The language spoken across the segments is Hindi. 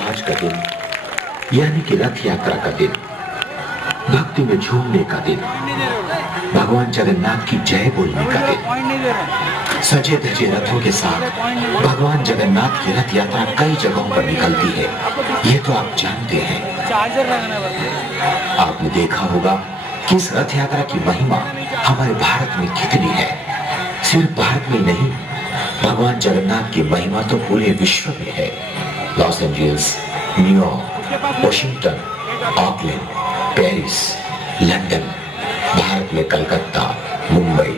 आज का दिन यानी कि रथ यात्रा का दिन, भक्ति में झूमने का दिन, भगवान जगन्नाथ की जय बोलने का दिन। सजे धजे रथों के साथ भगवान जगन्नाथ की रथ यात्रा कई जगहों पर निकलती है, ये तो आप जानते हैं। आपने देखा होगा कि इस रथ यात्रा की महिमा हमारे भारत में कितनी है। सिर्फ भारत में नहीं, भगवान जगन्नाथ की महिमा तो पूरे विश्व में है। Los Angeles, New York, Washington, Auckland, Paris, London, Bharat में कलकत्ता, मुंबई,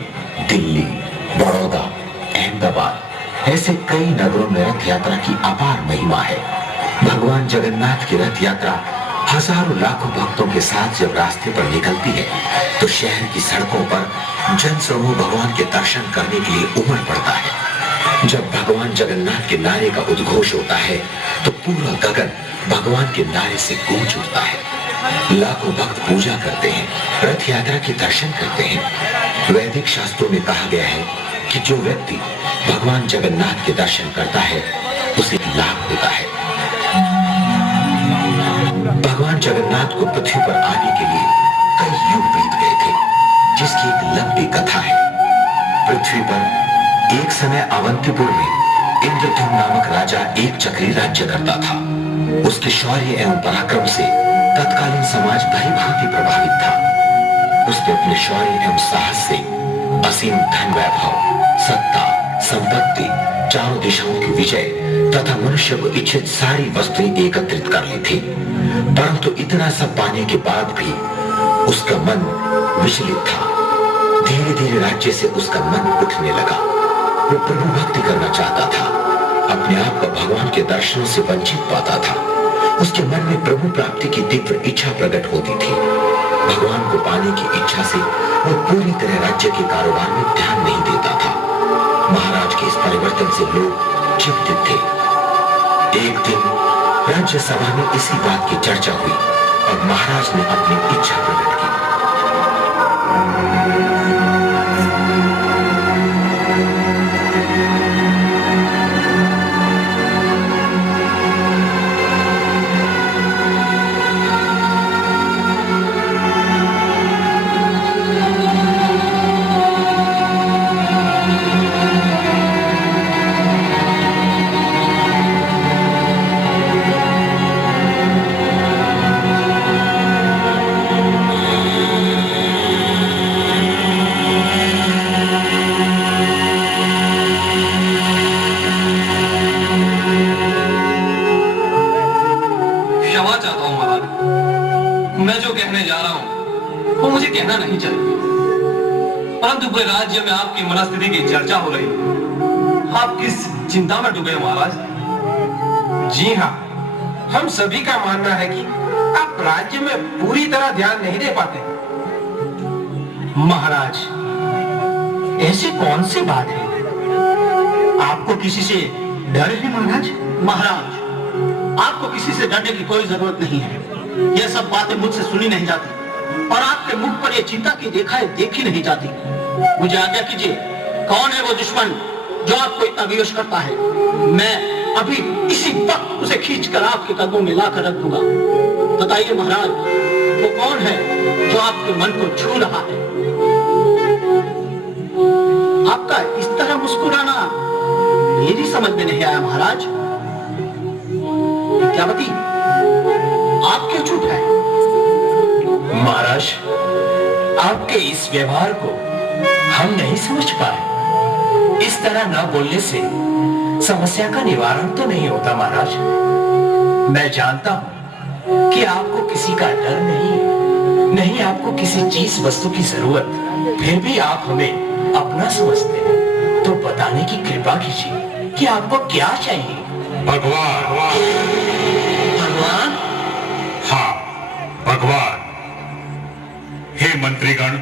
दिल्ली, बड़ौदा, अहमदाबाद, ऐसे कई नगरों में रथ यात्रा की अपार महिमा है। भगवान जगन्नाथ की रथ यात्रा हजारों लाखों भक्तों के साथ जब रास्ते पर निकलती है तो शहर की सड़कों पर जन समूह भगवान के दर्शन करने के लिए उमड़ पड़ता है। जब भगवान जगन्नाथ के नारे का उद्घोष होता है तो पूरा गगन भगवान के नारे से गूंज उठता है। लाखों भक्त पूजा करते हैं, रथ यात्रा के दर्शन करते हैं। वैदिक शास्त्रों में कहा गया है कि जो व्यक्ति भगवान जगन्नाथ के दर्शन करता है उसे लाभ होता है। भगवान जगन्नाथ को पृथ्वी पर आने के लिए कई युग बीत गए थे, जिसकी एक लंबी कथा है। पृथ्वी पर एक समय अवंतीपुर में इंद्रद्युम्न नामक राजा एक चक्री राज्य करता था। उसके शौर्य एवं पराक्रम से तत्कालीन समाज भली भांति प्रभावित था। उसने अपने शौर्य एवं साहस से असीम धन वैभव, सत्ता, संपत्ति, चारों दिशाओं की विजय तथा मनुष्य को इच्छित सारी वस्तुएं एकत्रित कर ली थी। परंतु इतना सब पाने के बाद भी उसका मन विचलित था। धीरे धीरे राज्य से उसका मन उठने लगा। वो प्रभु भक्ति करना चाहता था, अपने आप को भगवान के दर्शनों से वंचित पाता था। उसके मन में प्रभु प्राप्ति की तीव्र इच्छा प्रकट होती थी। भगवान को पाने की इच्छा से वो पूरी तरह राज्य के कारोबार में ध्यान नहीं देता था। महाराज के इस परिवर्तन से लोग चिंतित थे। एक दिन राज्यसभा में इसी बात की चर्चा हुई और महाराज ने अपनी इच्छा प्रकट की। परंतु पूरे राज्य में आपकी मनस्थिति की चर्चा हो रही है। आप किस चिंता में डूबे महाराज? जी हाँ, हम सभी का मानना है कि आप राज्य में पूरी तरह ध्यान नहीं दे पाते। महाराज, ऐसी कौन सी बात है? आपको किसी से डर है महाराज? महाराज, आपको किसी से डरने की कोई जरूरत नहीं है। यह सब बातें मुझसे सुनी नहीं जाती और आपके मुख पर यह चिंता की रेखाएं देखी नहीं जाती। मुझे आज्ञा कीजिए, कौन है वो दुश्मन जो आपको इतना विवश करता है? मैं अभी इसी वक्त उसे खींचकर आपके कदमों में लाकर रख दूंगा। बताइए महाराज, वो कौन है जो आपके मन को छू रहा है? आपका इस तरह मुस्कुराना मेरी समझ में नहीं आया महाराज। विद्यावती, आप क्यों चुप है? महाराज, आपके इस व्यवहार को हम नहीं समझ पाए। इस तरह न बोलने से समस्या का निवारण तो नहीं होता महाराज। मैं जानता हूं कि आपको किसी का डर नहीं आपको किसी चीज वस्तु की जरूरत, फिर भी आप हमें अपना समझते हैं। तो बताने की कृपा कीजिए कि आपको क्या चाहिए? भगवान। भगवान? हाँ, भगवान। हे मंत्रीगण,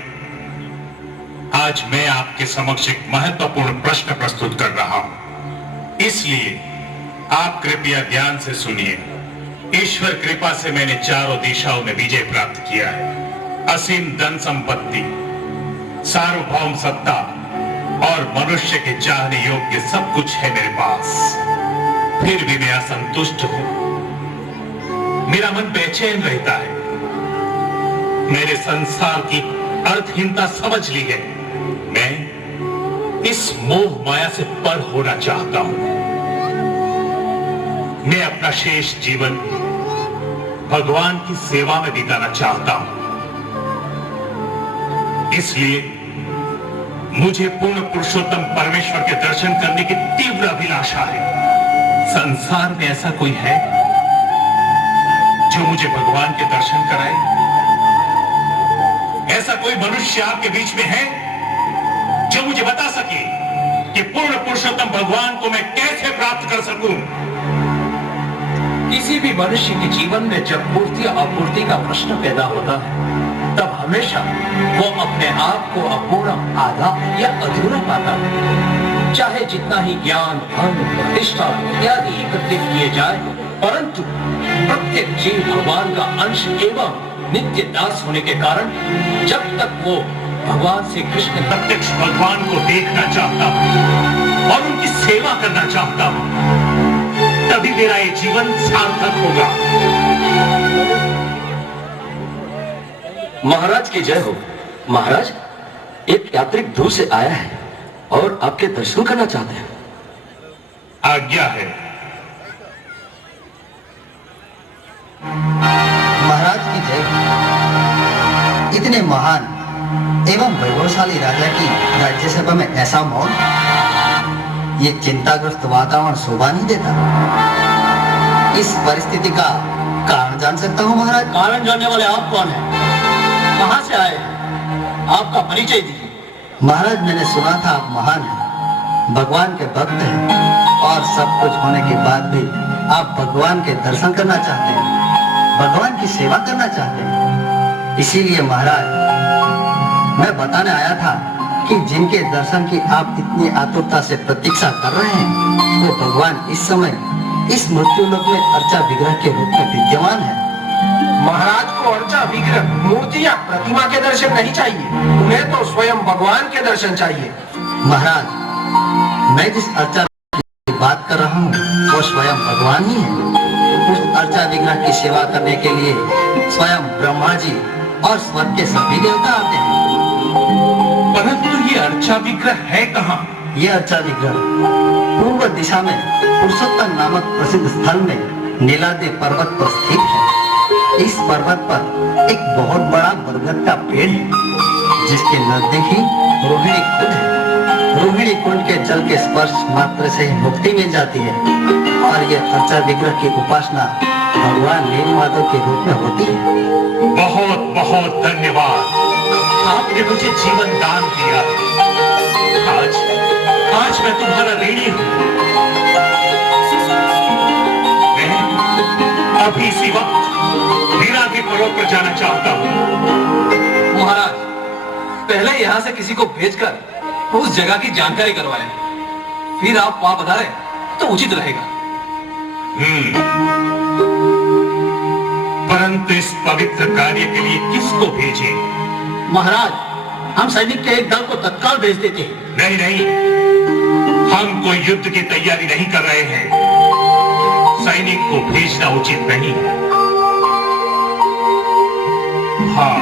आज मैं आपके समक्ष एक महत्वपूर्ण प्रश्न प्रस्तुत कर रहा हूं, इसलिए आप कृपया ध्यान से सुनिए। ईश्वर कृपा से मैंने चारों दिशाओं में विजय प्राप्त किया है। असीम धन संपत्ति, सार्वभौम सत्ता और मनुष्य के चाहने योग्य सब कुछ है मेरे पास। फिर भी मैं असंतुष्ट हूं। मेरा मन बेचैन रहता है। मेरे संसार की अर्थहीनता समझ ली है। मैं इस मोह माया से पर होना चाहता हूं। मैं अपना शेष जीवन भगवान की सेवा में बिताना चाहता हूं। इसलिए मुझे पूर्ण पुरुषोत्तम परमेश्वर के दर्शन करने की तीव्र अभिलाषा है। संसार में ऐसा कोई है जो मुझे भगवान के दर्शन कराए? ऐसा कोई मनुष्य आपके बीच में है जो मुझे बता सके कि पूर्ण पुरुषोत्तम भगवान को मैं कैसे प्राप्त कर सकूं? किसी भी मनुष्य के जीवन में जब पूर्ति अपूर्ति का प्रश्न पैदा होता है, तब हमेशा वो अपने आप को अपूर्ण, आधा या अधूरा पाता है। चाहे जितना ही ज्ञान, धन, प्रतिष्ठा इत्यादि एकत्रित किए जाए, परंतु प्रत्येक जीव भगवान का अंश एवं नित्य दास होने के कारण जब तक वो भगवान श्री कृष्ण प्रत्यक्ष भगवान को देखना चाहता हूं और उनकी सेवा करना चाहता हूं, तभी मेरा ये जीवन सार्थक होगा। महाराज की जय हो। महाराज, एक यात्री दूर से आया है और आपके दर्शन करना चाहते हैं। आज्ञा है। महाराज की जय। इतने महान एवं वैभवशाली राजा की राज्यसभा में ऐसा मौन, ये चिंताग्रस्त वातावरण शोभा नहीं देता। इस परिस्थिति का कारण जान सकता हूँ महाराज? कारण जानने वाले आप कौन हैं? कहाँ से आए हैं? आपका परिचय दीजिए। महाराज, मैंने सुना था आप महान हैं, भगवान के भक्त हैं और सब कुछ होने के बाद भी आप भगवान के दर्शन करना चाहते हैं, भगवान की सेवा करना चाहते हैं। इसीलिए महाराज, मैं बताने आया था कि जिनके दर्शन की आप इतनी आतुरता से प्रतीक्षा कर रहे हैं, वो भगवान इस समय इस मृत्युलोक में अर्चा विग्रह के रूप में विद्यमान है। महाराज को अर्चा विग्रह, मूर्ति या प्रतिमा के दर्शन नहीं चाहिए, उन्हें तो स्वयं भगवान के दर्शन चाहिए। महाराज, मैं जिस अर्चा की बात कर रहा हूँ वो स्वयं भगवान ही है। उस अर्चा विग्रह की सेवा करने के लिए स्वयं ब्रह्मा जी और स्वर्ग के सभी देवता आते हैं। परंतु ये अर्चा विग्रह है कहाँ? ये अर्चा विग्रह पूर्व दिशा में पुरुषोत्तम नामक प्रसिद्ध स्थल में नीलाद्रि पर्वत पर स्थित है। इस पर्वत पर एक बहुत बड़ा बरगद का पेड़ है, जिसके नजदीक ही रोहिणी कुंड है। रोहिणी कुंड के जल के स्पर्श मात्र से ही मुक्ति मिल जाती है और यह अर्चा विग्रह की उपासना भगवान नील माधव के रूप में होती है। बहुत बहुत धन्यवाद, आपने मुझे जीवन दान दिया। आज मैं तुम्हारा ऋणी हूं। मैं अभी इसी वक्त नीलाद्रि पर्वत पर जाना चाहता हूं। महाराज, पहले यहां से किसी को भेजकर उस जगह की जानकारी करवाएं, फिर आप वहां पधारे तो उचित रहेगा। परंतु इस पवित्र कार्य के लिए किसको भेजें? महाराज, हम सैनिक के एक दल को तत्काल भेज देते हैं। नहीं नहीं, हम कोई युद्ध की तैयारी नहीं कर रहे हैं। सैनिक को भेजना उचित नहीं है। हाँ,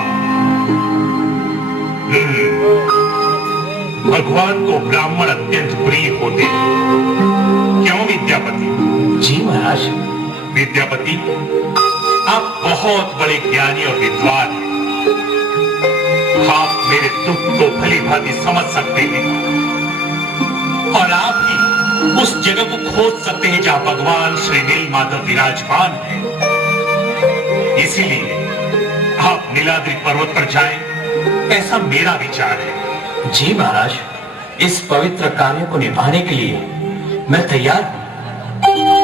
भगवान को ब्राह्मण अत्यंत प्रिय होते हैं। क्यों विद्यापति? जी महाराज। विद्यापति, आप बहुत बड़े ज्ञानी और विद्वान हैं। आप मेरे दुख को भली भांति समझ सकते हैं और आप ही उस जगह को खोज सकते हैं जहां भगवान श्री नीलमाधव विराजमान है। इसीलिए आप नीलाद्रि पर्वत पर जाएं, ऐसा मेरा विचार है। जी महाराज, इस पवित्र कार्य को निभाने के लिए मैं तैयार हूं।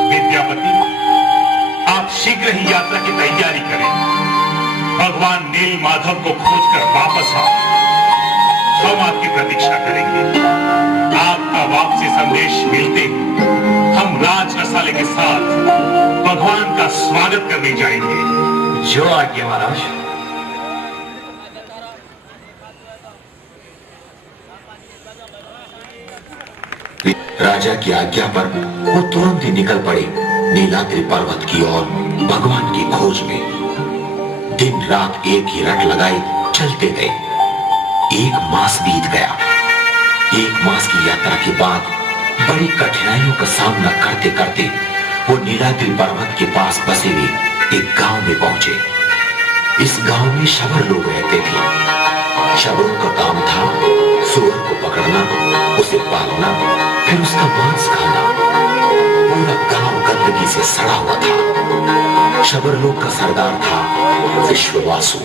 विद्यापति, आप शीघ्र ही यात्रा की तैयारी करें। भगवान नीलमाधव को खोजकर वापस आओ। हम आपकी प्रतीक्षा करेंगे। आपका वापसी संदेश मिलते ही हम राज रसाले के साथ भगवान का स्वागत करने जाएंगे। जो आज्ञा महाराज। राजा की आज्ञा पर वो तुरंत ही निकल पड़े नीलाद्रि पर्वत की ओर भगवान की खोज में। दिन रात एक ही रट लगाए चलते गए। 1 मास बीत गया। 1 मास की यात्रा के बाद बड़ी कठिनाइयों का सामना करते करते वो नीलाद्रि पर्वत के पास बसे हुए एक गांव में पहुंचे। इस गांव में शबर लोग रहते थे। शबरों का काम था सुअर को पकड़ना, उसे पालना, फिर उसका मांस खाना। पूरा गांव गंदगी से सड़ा हुआ था। शबर लोग का सरदार था विश्ववासु।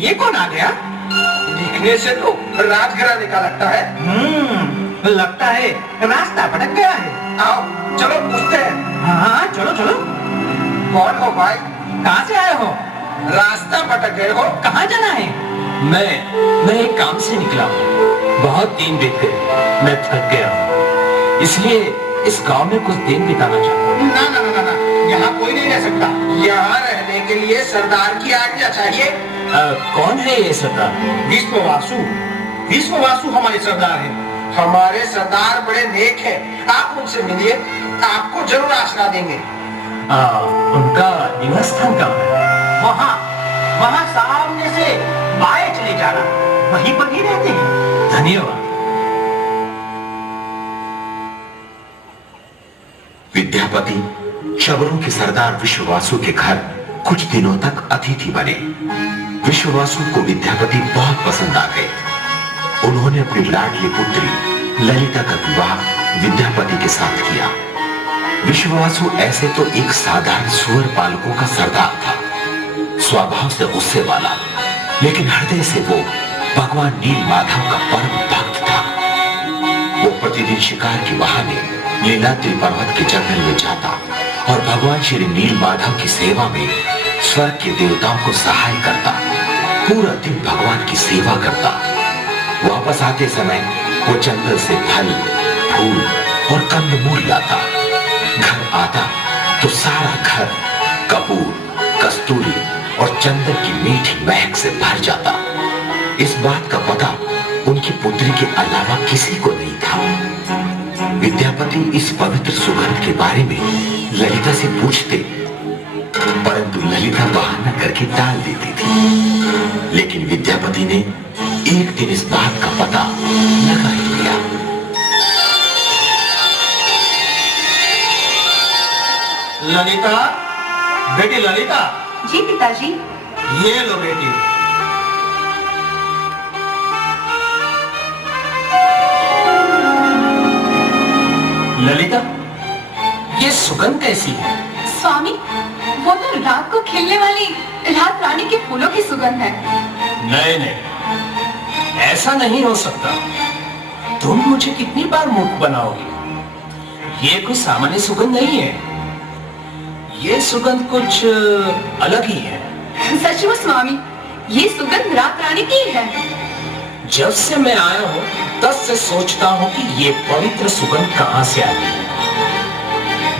ये कौन आ गया? दिखने से तो राजघराने का लगता है। लगता है रास्ता भटक गया है। आओ चलो पूछते हैं। हाँ चलो चलो। कौन हो भाई? कहाँ से आए हो? रास्ता भटक गए हो? कहाँ जाना है? मैं एक काम से निकला हूँ। बहुत दिन बीत गए, मैं थक गया हूँ, इसलिए इस गांव में कुछ दिन बिताना चाहता हूँ। ना ना ना ना, यहाँ कोई नहीं रह सकता। यहाँ रहने के लिए सरदार की आज्ञा चाहिए। कौन है ये सरदार? विश्ववासु। विश्ववासु हमारे सरदार हैं। हमारे सरदार बड़े नेक हैं। आप उनसे मिलिए, आपको जरूर आसरा देंगे। उनका निवास स्थान कहाँ है? वहाँ सामने से बाएं चले जाना, वहीं पर ही रहते हैं। धन्यवाद। विद्यापति शबरों के सरदार विश्ववासु के घर कुछ दिनों तक अतिथि बने। विश्ववासु को विद्यापति बहुत पसंद आ गए। उन्होंने अपनी लाडली पुत्री ललिता का विवाह विद्यापति के साथ किया। विश्ववासु ऐसे तो एक साधारण सुअर पालकों का सरदार था, स्वभाव से गुस्से वाला, लेकिन हृदय से वो भगवान नीलमाधव का परम भक्त था। वो प्रतिदिन शिकार के बहाने नीलाद्रि पर्वत के जंगल में जाता और भगवान श्री नीलमाधव की सेवा में स्वर्ग के देवताओं को सहाय करता। पूरा दिन भगवान की सेवा करता। वापस आते समय वो जंगल से फल, फूल और कंदमूल लाता। घर आता तो सारा घर कपूर, कस्तूरी और चंदन की मीठी महक से भर जाता। इस बात का पता उनकी पुत्री के अलावा किसी को नहीं था। विद्यापति इस पवित्र सुगंध के बारे में ललिता से पूछते, परंतु ललिता बहाना करके टाल देती थी। लेकिन विद्यापति ने एक दिन इस बात का पता लगा ही लिया। ललिता, बेटी ललिता। जी पिताजी। ये लो बेटी। ललिता, ये सुगंध कैसी है? स्वामी, वो तो रात को खिलने वाली रात रानी के फूलों की सुगंध है। नहीं नहीं, ऐसा नहीं हो सकता। तुम मुझे कितनी बार मूर्ख बनाओगी? ये कोई सामान्य सुगंध नहीं है, ये सुगंध कुछ अलग ही है। सचमुच स्वामी, ये सुगंध रात रानी की है। जब से मैं आया हूँ तब से सोचता हूँ कि ये पवित्र सुगंध कहाँ से आती है।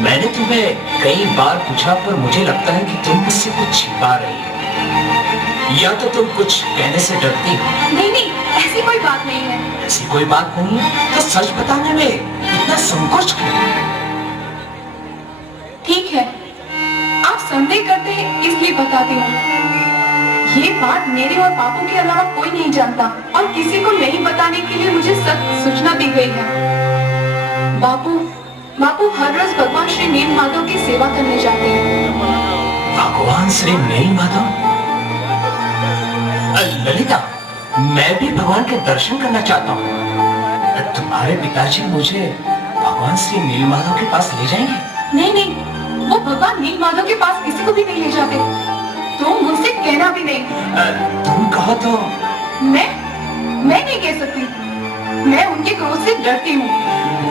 मैंने तुम्हें कई बार पूछा, पर मुझे लगता है कि तुम मुझसे कुछ छिपा रही हो, या तो तुम कुछ कहने से डरती हो। नहीं नहीं, ऐसी कोई बात नहीं है। ऐसी कोई बात नहीं है तो सच बताने में इतना संकोच क्यों? ठीक है, आप संदेह करते हैं इसलिए बताती हूँ। ये बात मेरे और बापू के अलावा कोई नहीं जानता और किसी को नहीं बताने के लिए मुझे सख्त सूचना दी गई है। बापू हर रोज भगवान श्री नील माधव की सेवा करने जाते हैं। भगवान श्री नील माधव? ललिता, मैं भी भगवान के दर्शन करना चाहता हूँ। तुम्हारे पिताजी मुझे भगवान श्री नील माधव के पास ले जाएंगे? नहीं नहीं, वो भगवान नील माधव के पास किसी को भी नहीं ले जाते। तुम मुझसे कहना भी नहीं। तुम कहो तो? मैं नहीं कह सकती। मैं उनके क्रोध से डरती हूँ।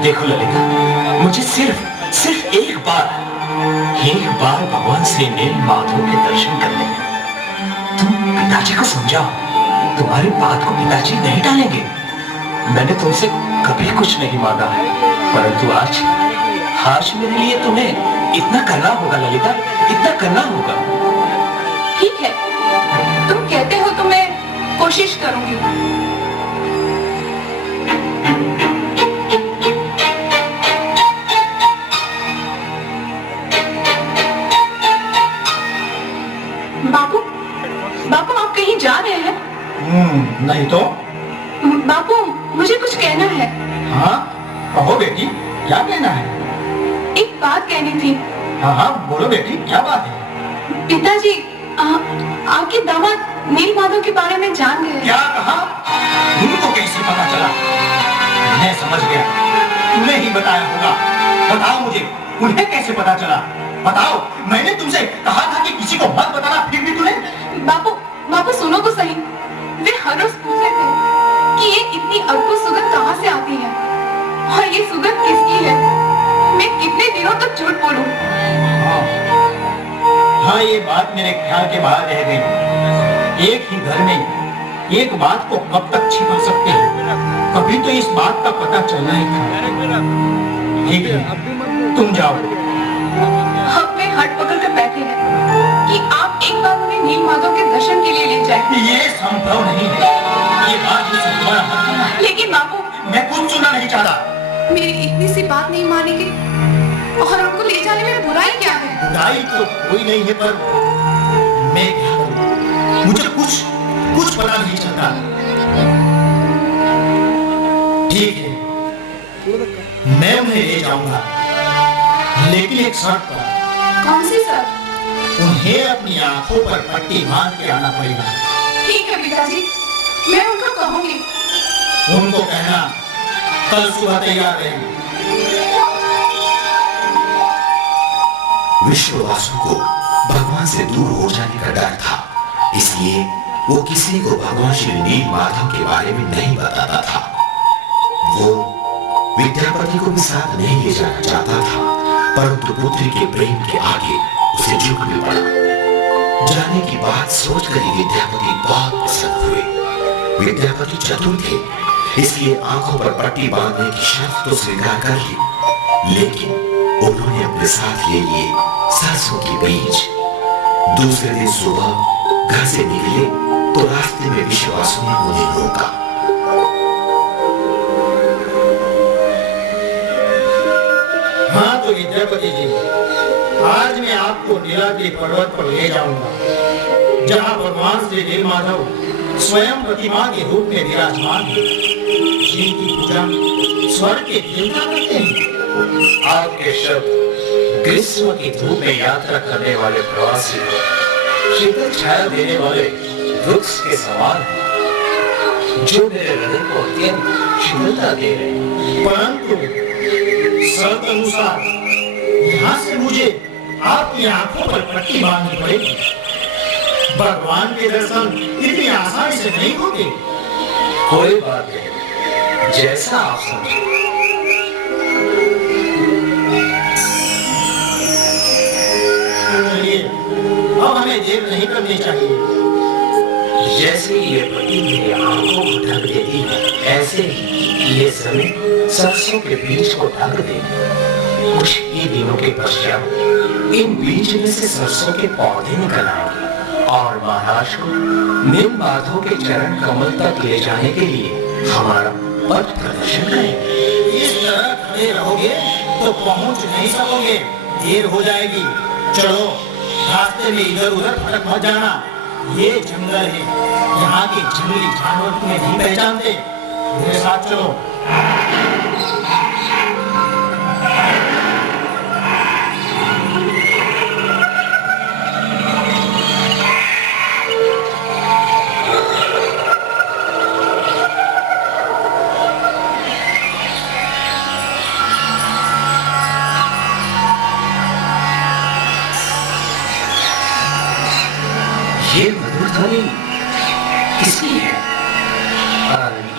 देखो ललिता, मुझे सिर्फ एक बार भगवान श्री नील माधव के दर्शन करने हैं। तुम पिताजी को समझाओ, तुम्हारी बात को पिताजी नहीं टालेंगे। मैंने तुमसे कभी कुछ नहीं मांगा, परंतु आज मेरे लिए तुम्हें इतना करना होगा ललिता, इतना करना होगा। ठीक है, तुम कहते हो तो मैं कोशिश करूंगी। बापू आप कहीं जा रहे हैं? नहीं तो। बापू, मुझे कुछ कहना है। हाँ कहो बेटी, क्या कहना है? एक बात कहनी थी। हाँ बोलो बेटी, क्या बात है? पिताजी, आपके दामाद नील माधव के बारे में जान गए। क्या कहा? उनको कैसे पता चला? मैं समझ गया, तुम्हें ही बताया होगा। बताओ मुझे, उन्हें कैसे पता चला? बताओ, मैंने तुमसे कहा था कि किसी को मत बताना, फिर भी तुम्हें। बापू सुनो तो सही। वे हर रोज पूछते थे कि ये इतनी अद्भुत सुगंध कहाँ से आती है और ये सुगंध किसकी है। मैं कितने दिनों तक झूठ बोलूं? हाँ, ये बात मेरे ख्याल के बाहर रह गई। एक ही घर में एक बात को कब तक छिपा सकते हैं? कभी तो इस बात का पता चलना ही था। ठीक है, तुम जाओ। हम में हट पकड़ कर बैठे हैं कि आप एक बार उन्हें नील माधव के दर्शन के लिए ले जाएं। ये संभव नहीं है। ये बात मुझसे दोबारा मत करना। लेकिन बापू, मैं कुछ सुनना नहीं चाहता। मेरी इतनी सी बात नहीं मानेंगे और उनको ले जाने में बुराई क्या है? बुराई तो कोई नहीं है, पर मैं क्या करूं? मुझे कुछ पता नहीं चलता। ठीक है, मैं उन्हें ले जाऊंगा, लेकिन एक शर्त पर। कौन सी सर? उन्हें अपनी आंखों पर पट्टी बांध के आना पड़ेगा। ठीक है पिताजी, मैं उनको कहूंगी। उनको कहना कल सुबह तैयार रहेंगे। विश्ववासु को भगवान से दूर हो जाने का डर था, इसलिए वो किसी को भगवान श्री नील माधव के बारे में नहीं बताता था। वो विद्यापति को भी साथ नहीं ले जाना चाहता था, परंतु पुत्री के प्रेम के आगे उसे झुकना पड़ा। जाने की बात सोचकर ही विद्यापति बहुत प्रसन्न हुए। विद्यापति चतुर थे, इसलिए आंखों पर पट्टी बांधने की शर्त तो स्वीकार कर ली, लेकिन उन्होंने अपने साथ ले लिए सरसों के बीज। दूसरे दिन सुबह घर से निकले तो रास्ते में विश्वासु ने उन्हें रोका। हाँ तो विद्यापति जी, आज मैं आपको नीलाद्रि पर्वत पर ले जाऊंगा, जहाँ भगवान श्री नील माधव स्वयं प्रतिमा के रूप में विराजमान है, जिनकी पूजा स्वर्ग के देवता करते हैं। आपके शब्द ग्रीष्म की धूप में यात्रा करने वाले प्रवासी शीतल छाया देने वाले वृक्ष के समान हैं, जो मेरे हृदय को अत्यंत शीतलता दे रहे हैं। परंतु शर्त अनुसार यहाँ से मुझे आपकी आंखों पर पट्टी बांधनी पड़ेगी। भगवान के दर्शन इतनी आसानी से नहीं होते। कोई बात नहीं, जैसा आप समझे। चलिए, अब हमें देर नहीं करनी चाहिए। जैसे ये पट्टी मेरी आंखों को ढक देती है, ऐसे ही ये जमीन सरसों के बीज को ढक देगी। कुछ ही दिनों के पश्चात इन बीज में से सरसों के पौधे निकल आएंगे और महाराज को नील माधव के चरण कमल तक ले जाने के लिए हमारा पथ प्रदर्शन करेंगे। इस तरह खड़े रहोगे तो पहुंच नहीं सकोगे, देर हो जाएगी। चलो, रास्ते में इधर उधर भटक मत जाना। ये जंगल है, यहाँ के जंगली जानवर तुम्हें नहीं पहचानते। मेरे साथ चलो। ये मधुर ध्वनि किसकी है?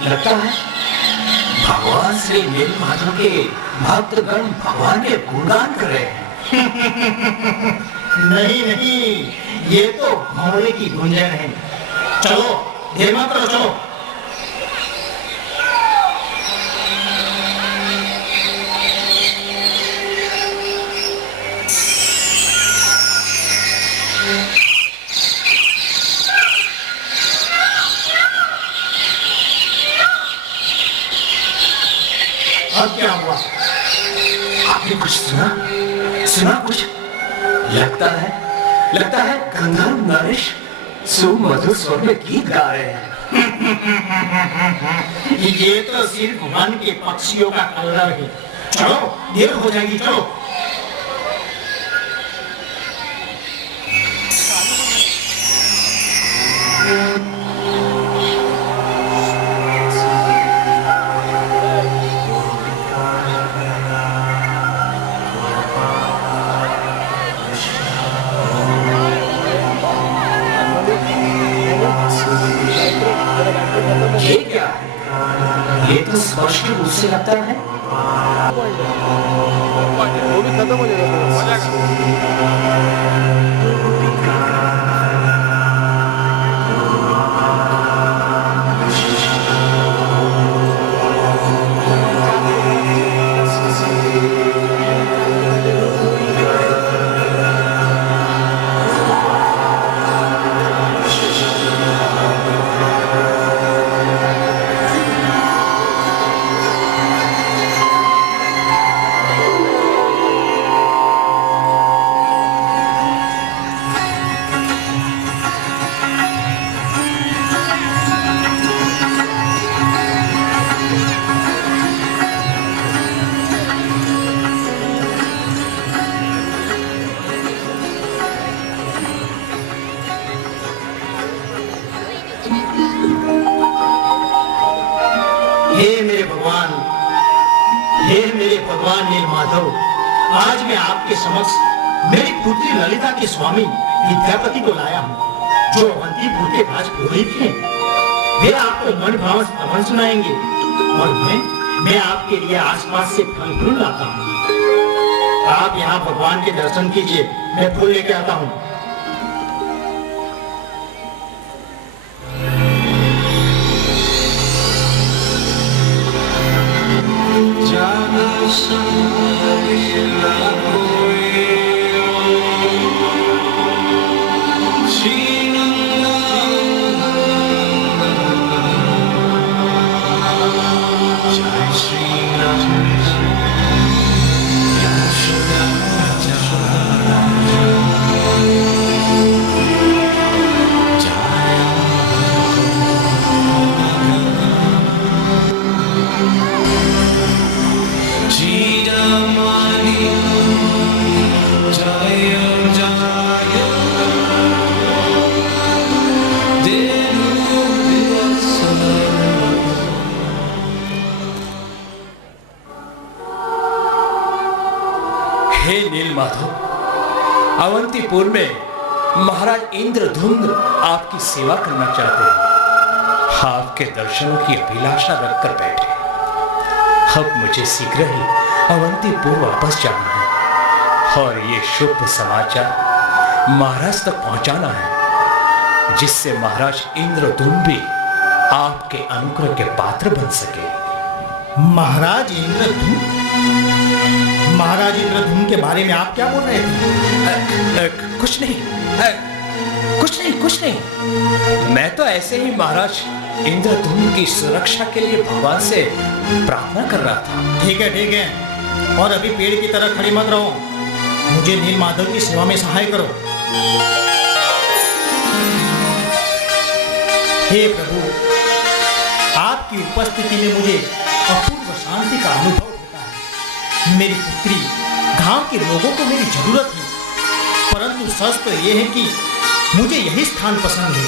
लगता है भगवान श्री नील माधव के भक्तगण भगवान के गुणगान कर रहे हैं। नहीं नहीं, ये तो भौरे की गुंजन है। चलो, देर मत करो, चलो। अब क्या हुआ? आपने कुछ सुना? सुना कुछ? लगता है गंधर्व नरेश सुमधुर स्वर में गीत गा रहे हैं। ये तो सिर्फ वन के पक्षियों का कलरव है। चलो, देर हो जाएगी, चलो। ये क्या है? ये तो स्पष्ट रूप से लगता है वो भी खत्म हो जाएगा। भगवान नील माधव, आज मैं आपके समक्ष मेरी पुत्री ललिता के स्वामी विद्यापति को लाया हूँ, जो अवंतीपुर के राजपुरोहित हैं। वे आपको मन भाव स्तवन सुनाएंगे और मैं आपके लिए आसपास से फल फूल लाता हूँ। आप यहाँ भगवान के दर्शन कीजिए, मैं फूल लेके आता हूँ। Chidamani हे नील माधव, अवंतीपुर में महाराज इंद्रधुम्न आपकी सेवा करना चाहते हैं। आपके दर्शनों की अभिलाषा रखकर बैठे। अब मुझे शीघ्र ही अवंतीपुर वापस जाना है और ये शुभ समाचार महाराज तक पहुंचाना है, जिससे महाराज इंद्रधुम्न भी आपके अनुग्रह के पात्र बन सके। महाराज इंद्रधुम्न? महाराज इंद्रधुम्न के बारे में आप क्या बोल रहे थे? कुछ नहीं, कुछ नहीं। मैं तो ऐसे ही महाराज इंद्रधुम्न की सुरक्षा के लिए भगवान से प्रार्थना कर रहा था। ठीक है, और अभी पेड़ की तरह खड़े मत रहो। मुझे नील माधव की सेवा में सहाय करो। हे प्रभु, आपकी उपस्थिति में मुझे अपूर्व शांति का अनुभव होता है। मेरी पुत्री, गांव के लोगों को मेरी जरूरत है, परंतु सच तो यह है कि मुझे यही स्थान पसंद है।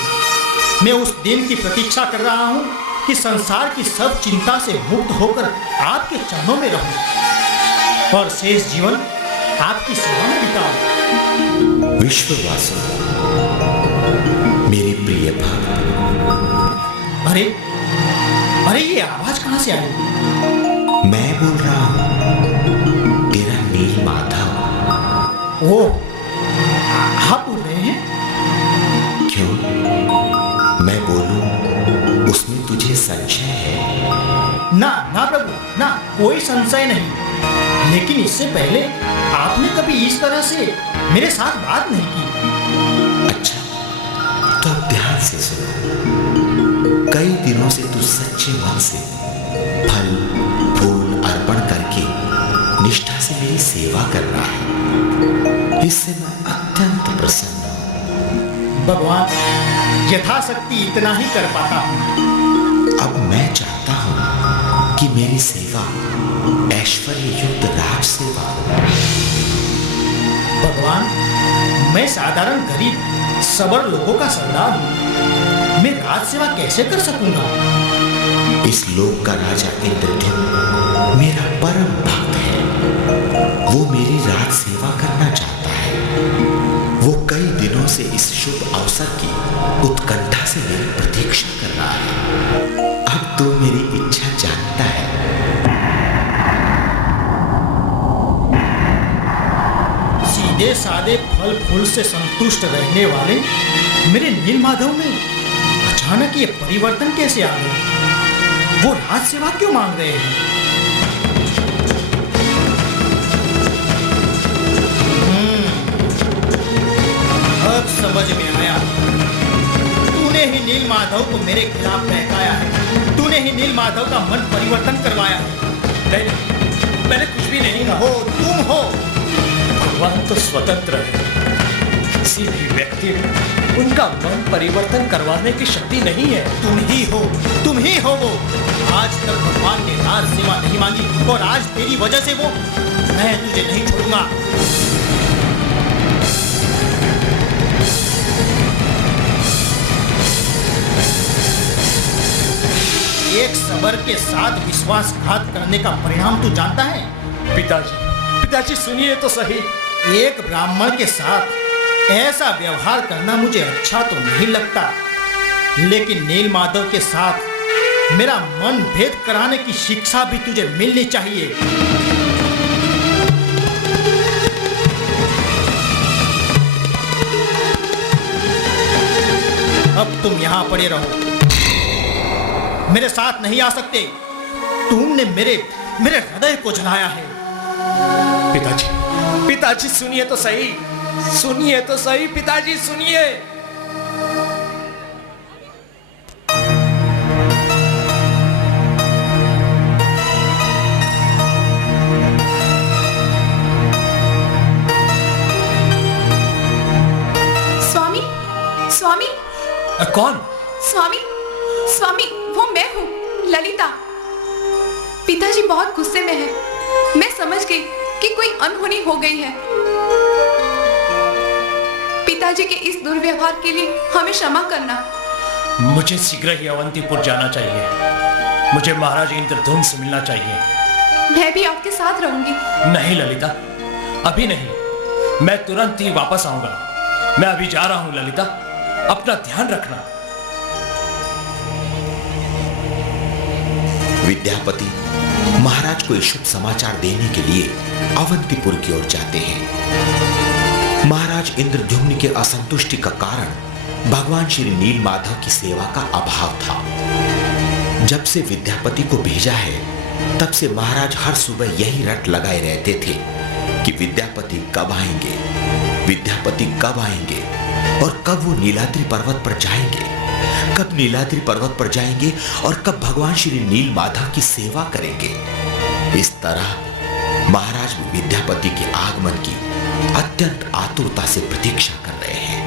मैं उस दिन की प्रतीक्षा कर रहा हूं कि संसार की सब चिंता से मुक्त होकर आपके चरणों में रहूं और शेष जीवन आपकी सेवा में बिताऊं। विश्ववासी, मेरे प्रिय भक्त। अरे ये आवाज कहां से आई? मैं बोल रहा हूं, तेरा नील माधव। ओह, आप बोल रहे हैं? क्यों? मैं बोलूं उसमें तुझे संशय है? ना प्रभु, ना, कोई संशय नहीं। लेकिन इससे पहले आपने कभी इस तरह से मेरे साथ बात नहीं की। अच्छा, तो अब ध्यान से सुनो। कई दिनों से तू सच्चे मन से फल फूल अर्पण करके निष्ठा से मेरी सेवा कर रहा है। इससे मैं अत्यंत प्रसन्न हूं। भगवान, यथाशक्ति इतना ही कर पाता हूं। अब मैं चाहता हूं कि मेरी सेवा ऐश्वर्य युक्त राज सेवा हो। भगवान, मैं साधारण गरीब सबर लोगों का सरदार हूं। मैं राज सेवा कैसे कर सकूंगा? इस लोक का राजा इंद्रधुम्न मेरा परम भक्त है। वो मेरी राज सेवा करना चाहता है। वो कई दिनों से इस शुभ अवसर की उत्कंठा से मेरी प्रतीक्षा कर रहा है। अब तो मेरी इच्छा जानता है। सीधे सादे फल फूल से संतुष्ट रहने वाले मेरे नील माधव में अचानक ये परिवर्तन कैसे आ गया? वो राज सेवा क्यों मांग रहे हैं? अब समझ में आया। तूने ही नील माधव को मेरे खिलाफ बहकाया है। तूने ही नील माधव का मन परिवर्तन करवाया है। मैंने कुछ भी नहीं कहा। हो, तुम हो। भगवान तो स्वतंत्र है। किसी भी व्यक्ति में उनका मन परिवर्तन करवाने की शक्ति नहीं है। तुम ही हो वो। आज तक भगवान ने राज सेवा नहीं मांगी और आज तेरी वजह से वो। मैं तुझे नहीं छोड़ूंगा। एक सबर के साथ विश्वासघात करने का परिणाम तू जानता है? पिताजी सुनिए तो सही। एक ब्राह्मण के साथ ऐसा व्यवहार करना मुझे अच्छा तो नहीं लगता, लेकिन नील माधव के साथ मेरा मन भेद कराने की शिक्षा भी तुझे मिलनी चाहिए। अब तुम यहां पड़े रहो, मेरे साथ नहीं आ सकते। तुमने मेरे हृदय को जलाया है। पिताजी सुनिए तो सही, पिताजी सुनिए। स्वामी। कौन? स्वामी, वो मैं हूँ, ललिता। पिताजी बहुत गुस्से में हैं। मैं समझ गई कि कोई अनहोनी हो गई है। पिताजी के इस दुर्व्यवहार के लिए हमें क्षमा करना। मुझे शीघ्र ही अवंतीपुर जाना चाहिए। मुझे महाराज इंद्रधुम्न से मिलना चाहिए। मैं भी आपके साथ रहूंगी। नहीं ललिता, अभी नहीं, मैं तुरंत ही वापस आऊंगा। मैं अभी जा रहा हूं ललिता, अपना ध्यान रखना। विद्यापति महाराज को शुभ समाचार देने के लिए अवंतीपुर की ओर जाते हैं। महाराज इंद्रद्युम्न के असंतुष्टि का कारण भगवान श्री नीलमाधव की सेवा का अभाव था। जब से विद्यापति को भेजा है तब से महाराज हर सुबह यही रट लगाए रहते थे कि विद्यापति कब आएंगे, विद्यापति कब आएंगे और कब वो नीलाद्रि पर्वत पर जाएंगे, कब नीलाद्रि पर्वत पर जाएंगे और कब भगवान श्री नीलमाधव की सेवा करेंगे। इस तरह महाराज विद्यापति के आगमन की अत्यंत आतुरता से प्रतीक्षा कर रहे हैं।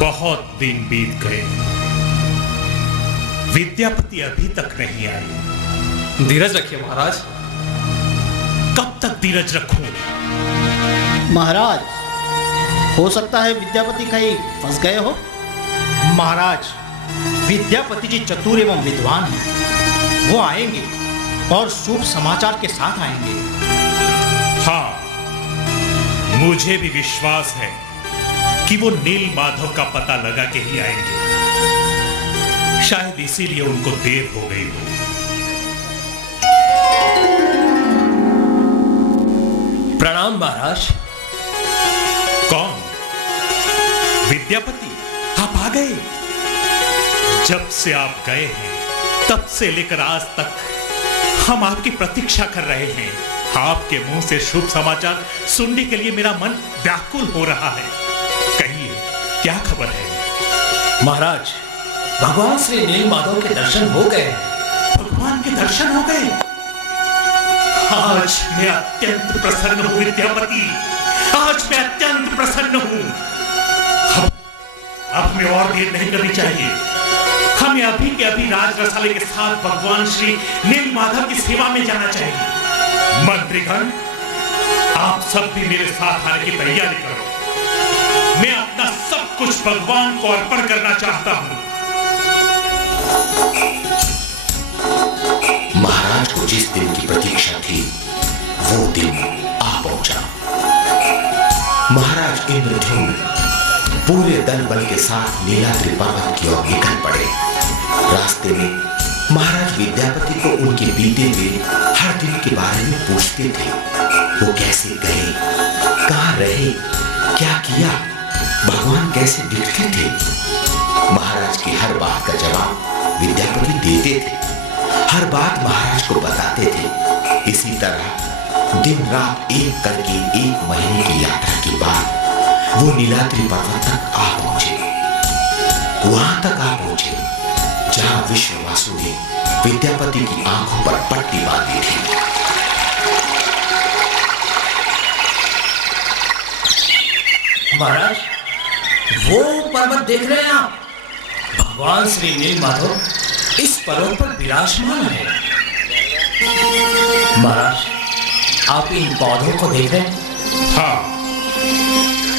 बहुत दिन बीत गए, विद्यापति अभी तक नहीं आए। धीरज रखिए महाराज। कब तक धीरज रखूं? महाराज, हो सकता है विद्यापति कहीं फंस गए हो। महाराज, विद्यापति जी चतुर एवं विद्वान हैं। वो आएंगे और शुभ समाचार के साथ आएंगे। हाँ, मुझे भी विश्वास है कि वो नीलमाधव का पता लगा के ही आएंगे। शायद इसीलिए उनको देर हो गई हो। प्रणाम महाराज। कौन? विद्यापति, आप आ गए। जब से आप गए हैं तब से लेकर आज तक हम आपकी प्रतीक्षा कर रहे हैं। आपके मुंह से शुभ समाचार सुनने के लिए मेरा मन व्याकुल हो रहा है। कहिए, क्या खबर है? महाराज, भगवान श्री नीलमाधव के दर्शन हो गए। भगवान के दर्शन हो गए। आज मैं अत्यंत प्रसन्न हूं विद्यापति, आज मैं अत्यंत प्रसन्न हूं। अब हमें और देर नहीं करनी चाहिए। हमें अभी के अभी राज रसाले के साथ भगवान श्री नीलमाधव की सेवा में जाना चाहिए। मंत्रीगण, आप सब भी मेरे साथ आने की तैयारी करो। मैं अपना सब कुछ भगवान को अर्पण करना चाहता हूं। महाराज को जिस दिन की प्रतीक्षा थी वो दिन आ पहुंचा। महाराज इंद्रद्युम्न पूरे दल बल के साथ नीलाद्रि पर्वत की ओर निकल पड़े। रास्ते में महाराज विद्यापति को उनके बीते हुए हर दिन के बारे में पूछते थे। वो कैसे गए, कहां रहे, क्या किया, भगवान कैसे दिखते थे। महाराज की हर बात का जवाब विद्यापति देते थे, हर बात महाराज को बताते थे। इसी तरह दिन रात एक करके 1 महीने की यात्रा के बाद वो नीलाद्रि पर्वत तक आ पहुंचे। वहां तक आ पहुंचे जहां विश्ववासु ने विद्यापति की आंखों पर पट्टी बांधी थी। महाराज, वो पर्वत देख रहे हैं आप? भगवान श्री नीलमाधव इस पर्वत पर विराजमान है। महाराज, आप इन पौधों को देख रहे हैं? हाँ,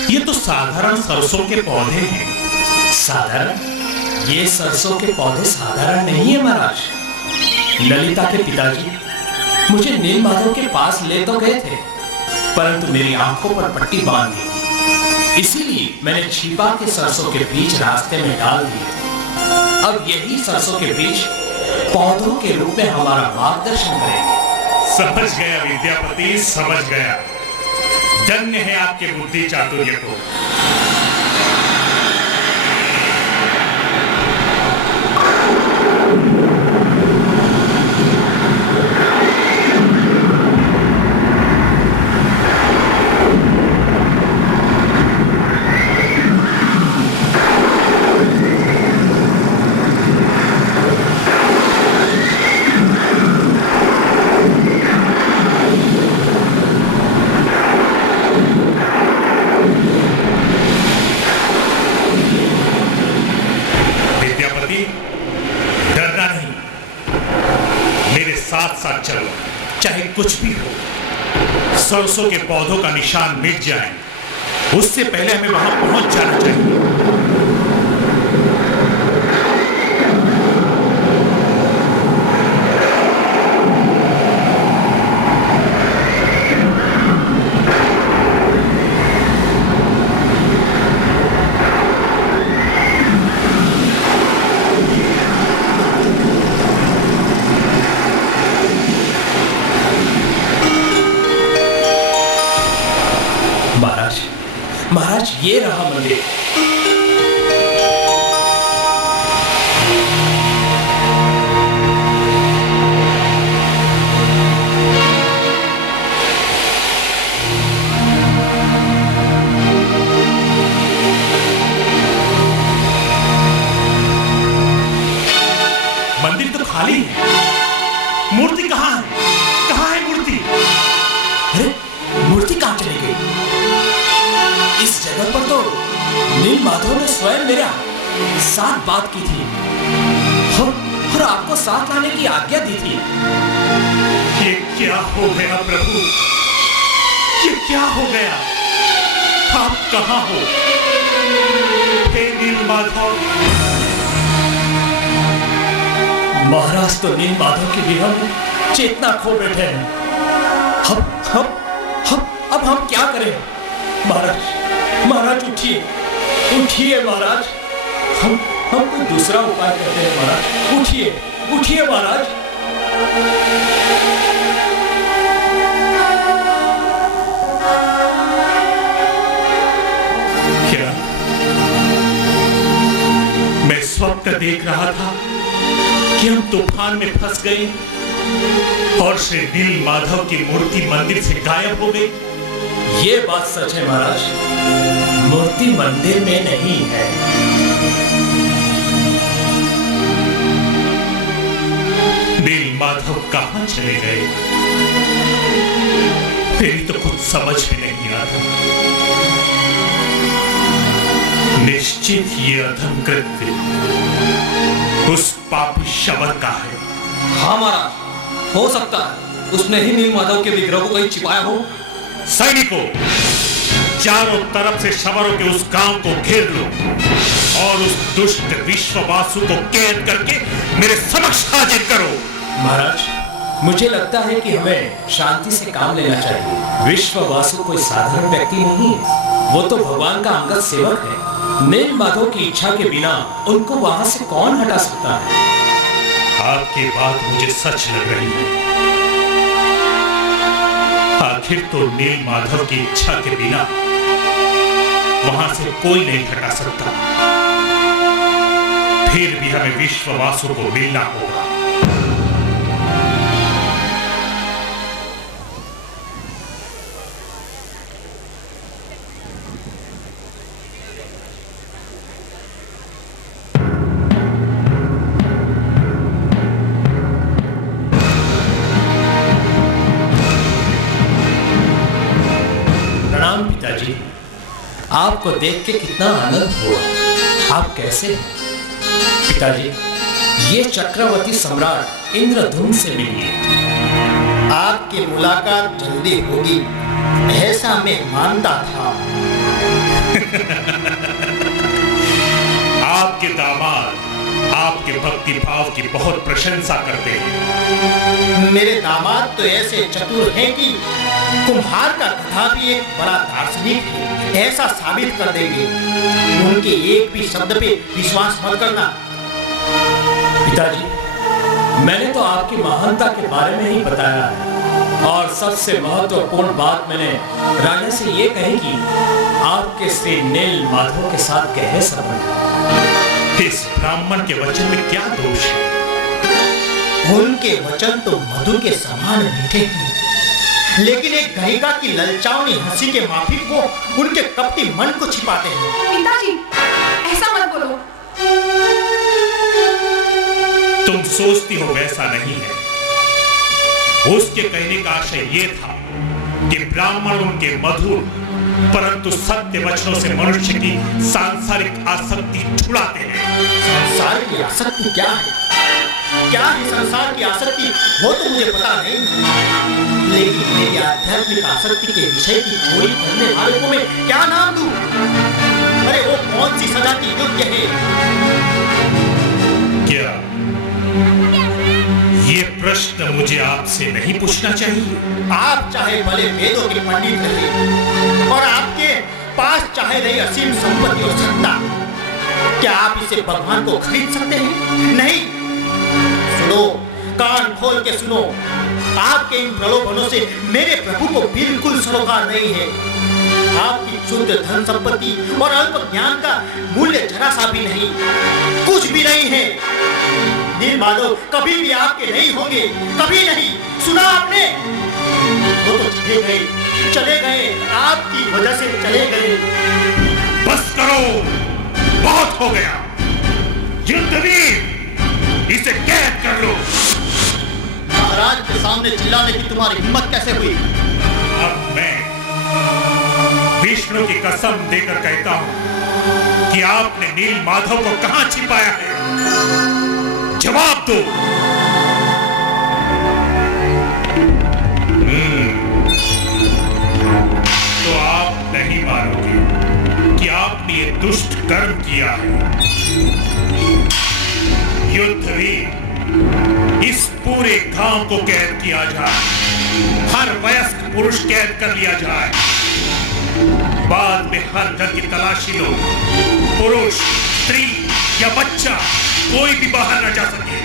ये तो साधारण सरसों के पौधे हैं। साधारण? ये सरसों के पौधे साधारण नहीं है महाराज। ललिता के पिताजी मुझे नीलमाधव के पास ले तो गए थे, परंतु मेरी आंखों पर पट्टी बांध दी, इसीलिए मैंने छिपा के सरसों के बीज रास्ते में डाल दिए। अब यही सरसों के बीज पौधों के रूप में हमारा मार्गदर्शन करेंगे। समझ गया विद्यापति, समझ गया। धन्य है आपके बुद्धि चातुर्य को। चलो, चाहे कुछ भी हो। सरसों के पौधों का निशान मिट जाए उससे पहले हमें वहां पहुंच जाना चाहिए। खाली है। मूर्ति कहाँ है? कहाँ है मूर्ति? अरे मूर्ति कहाँ चली गई? इस जगह पर तो नील माधव ने स्वयं मेरा साथ बात की थी और आपको साथ लाने की आज्ञा दी थी। ये क्या हो गया प्रभु? ये क्या हो गया? आप कहाँ हो? हे नील माधव। महाराज तो नील माधव के विरह चेतना खो बैठे हैं। अब हम क्या करें? महाराज उठिए महाराज। हम कोई दूसरा उपाय करते हैं महाराज। उठिए महाराज। क्या मैं स्वप्न देख रहा था कि हम तूफान में फंस गए और श्री नील माधव की मूर्ति मंदिर से गायब हो गई? ये बात सच है महाराज, मूर्ति मंदिर में नहीं है। नील माधव कहां चले गए? मेरी तो कुछ समझ में नहीं आ रहा। निश्चित ये अधम कृत्य उस पापी शवर का है। हाँ महाराज, हो सकता है उसने ही नील माधव के विग्रह को कहीं छिपाया हो। सैनिकों, चारों तरफ से शवरों के उस गांव को घेर लो और उस दुष्ट विश्ववासु को कैद करके मेरे समक्ष हाजिर करो। महाराज, मुझे लगता है कि हमें शांति से काम लेना चाहिए। विश्ववासु कोई साधारण व्यक्ति नहीं है, वो तो भगवान का अंगद सेवक है। नील माधव की इच्छा के बिना उनको वहां से कौन हटा सकता है? आपकी बात मुझे सच लग रही है। आखिर तो नील माधव की इच्छा के बिना वहां से कोई नहीं हटा सकता। फिर भी हमें विश्ववासु को मिलना होगा। पिताजी, आपको देख के कितना आनंद हुआ। आप कैसे हैं? पिताजी, ये चक्रवर्ती सम्राट इंद्रधुम्न से मिलिए। आपकी मुलाकात जल्दी होगी ऐसा मैं मानता था। आपके दामाद आपके भक्ति भाव की बहुत प्रशंसा करते हैं। मेरे दामाद तो ऐसे चतुर हैं कि कुम्हार का गधा भी एक बड़ा दार्शनिक है ऐसा साबित कर देंगे। उनके एक भी शब्द पे विश्वास मत करना। पिताजी, मैंने तो आपकी महानता के बारे में ही बताया है और सबसे महत्वपूर्ण बात मैंने राजा से ये कही कि आपके श्री नील माधव के साथ गहरे संबंध हैं। इस ब्राह्मण के वचन में क्या दोष है? उनके वचन तो मधु के समान मीठे हैं, लेकिन एक गणिका की ललचावनी हंसी के माफिक वो उनके कपटी मन को छिपाते हैं। पिताजी, ऐसा मत बोलो। तुम सोचती हो वैसा नहीं है। उसके कहने का आशय ये था कि ब्राह्मण उनके मधुर परंतु सत्य वचनों से मनुष्य की सांसारिक आसक्ति छुड़ाते हैं। संसार की आसक्ति क्या है? क्या है संसार की आसक्ति वो तो मुझे पता नहीं, लेकिन मेरी आध्यात्मिक आसक्ति के विषय की चोरी करने वाले को मैं क्या नाम दूं? अरे वो कौन सी सजा की योग्य है? क्या ये प्रश्न मुझे आपसे नहीं पूछना चाहिए? आप चाहे भले वेदों के पंडित रहे और आपके पास चाहे रही असीम संपत्ति और सत्ता, क्या आप इसे भगवान को खरीद सकते हैं? नहीं। सुनो, कान खोल के सुनो, आपके इन प्रलोभनों से मेरे प्रभु को बिल्कुल सरोकार नहीं है। आपकी क्षुद्र धन संपत्ति और अल्प ज्ञान का मूल्य जरा सा भी नहीं, कुछ भी नहीं है। नील माधव कभी भी आपके नहीं होंगे, कभी नहीं। सुना आपने? वो तो चले गए, आपकी वजह से चले गए। बस करो, बहुत हो गया। युद्धवीर, इसे कैद कर लो। महाराज के सामने चिल्लाने की तुम्हारी हिम्मत कैसे हुई? अब मैं विष्णु की कसम देकर कहता हूं कि आपने नील माधव को कहां छिपाया है, जवाब दो। तो आप नहीं मानोगे कि आपने ये दुष्ट कर्म किया है। युद्धवीर, इस पूरे गांव को कैद किया जाए, हर वयस्क पुरुष कैद कर लिया जाए, बाद में हर घर की तलाशी लो, पुरुष, स्त्री या बच्चा कोई भी बाहर न जा सके।